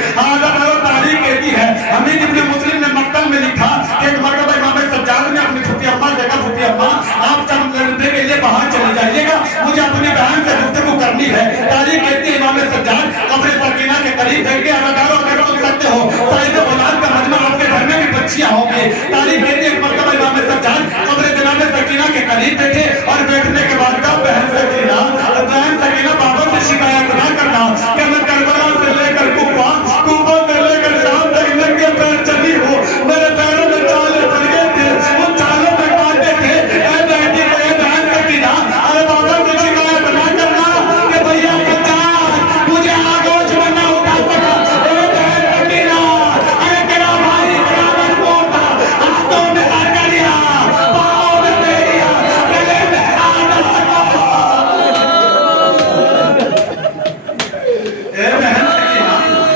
تاریخ کہتی ہے امین ابن مسلم نے مقتل میں لکھا کہ ایک مرتبہ امام سجاد نے اپنی پھوپھی اماں سے کہا پھوپھی اماں آپ چند گھنٹے کے لیے باہر چلے جائیے گا مجھے اپنی بہن سے گفتگو کرنی ہے تاریخ کہتی ہے امام سجاد قبر سکینہ کے قریب بیٹھ کے اداکاروں اگر سن سکتے ہو صاحب اولاد کا مجمع آپ کے گھر میں بھی بچیاں ہوں گی تاریخ کہتی ہے ایک مرتبہ امام سجاد قبر جناب سکینہ کے قریب بیٹھے اور بیٹھنے کے بعد کہا بہن سکینہ بابا سے شکایت نہ کرنا کہ میں کربلا سے لے کر کوفہ سے لے کر شام تک ننگے پیر چلی ہوں میرے پیروں میں چالے پڑ گئے تھے ان چالوں میں کانٹے تھے اے بیٹی اے بہن سکینہ ارے بابا سے شکایت نہ کرنا کہ بھیا سجاد مجھے آگوش میں نہ اٹھا سکا اے بہن سکینہ ارے تیرا بھائی بڑا مجبور تھا ہاتھوں میں لکڑیاں پاؤں میں بیڑیاں گلے میں آدھا اے بہن سکینہ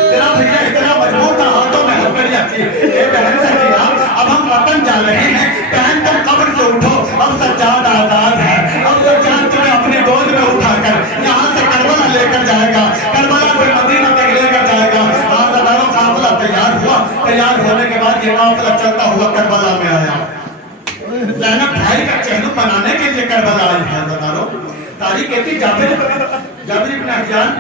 تیرا بھیا اتنا مجبور تھا ہاتھوں میں ہتھکڑیاں تھی اے بہن سکینہ اب ہم وطن جا رہے ہیں بہن تم قبر سے اٹھو اب سجاد آزاد ہے اب سجاد تمہیں اپنی گود میں اٹھا کر یہاں سے کربلا لے کر جائے گا کربلا سے مدینہ تک لے کر جائے گا ہزاروں قافلہ تیار ہوا تیار ہونے کے بعد یہ قافلہ چلتا ہوا کربلا میں آیا زینب بھائی کا چہلم منانے کے لیے کربلا آئی ہے ہزاروں تاریخ کہتی جابر ابن حیان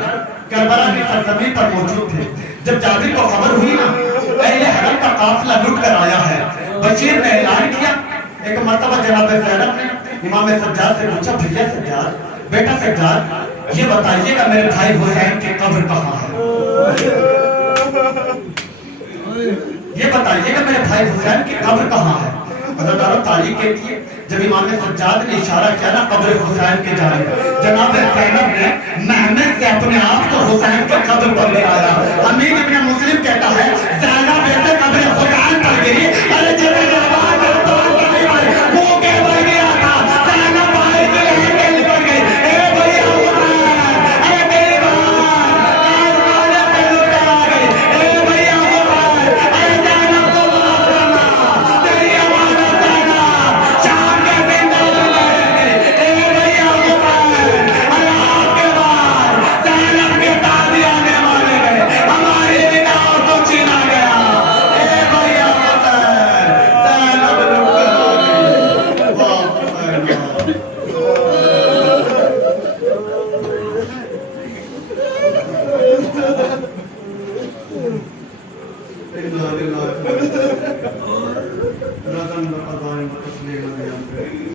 کربلا کی سرزمین پر موجود تھے جب جابر کو خبر ہوئی نا اہل حرم کا قافلہ لٹ کر آیا ہے بشیر نے اعلان کیا ایک مرتبہ جناب زینب نے امام سجاد سے پوچھا بھیا سجاد بیٹا سجاد یہ بتائیے گا میرے بھائی حسین کی قبر کہاں ہے یہ بتائیے گا میرے بھائی حسین کی قبر کہاں ہے حضرت تاریخ کہتی ہے جب امام سجاد نے اشارہ کیا نا قبر حسین کے جانب جناب زینب نے محنت سے اپنے آپ کو حسین کی قبر پر لے آیا امین ابن مسلم کہتا ہے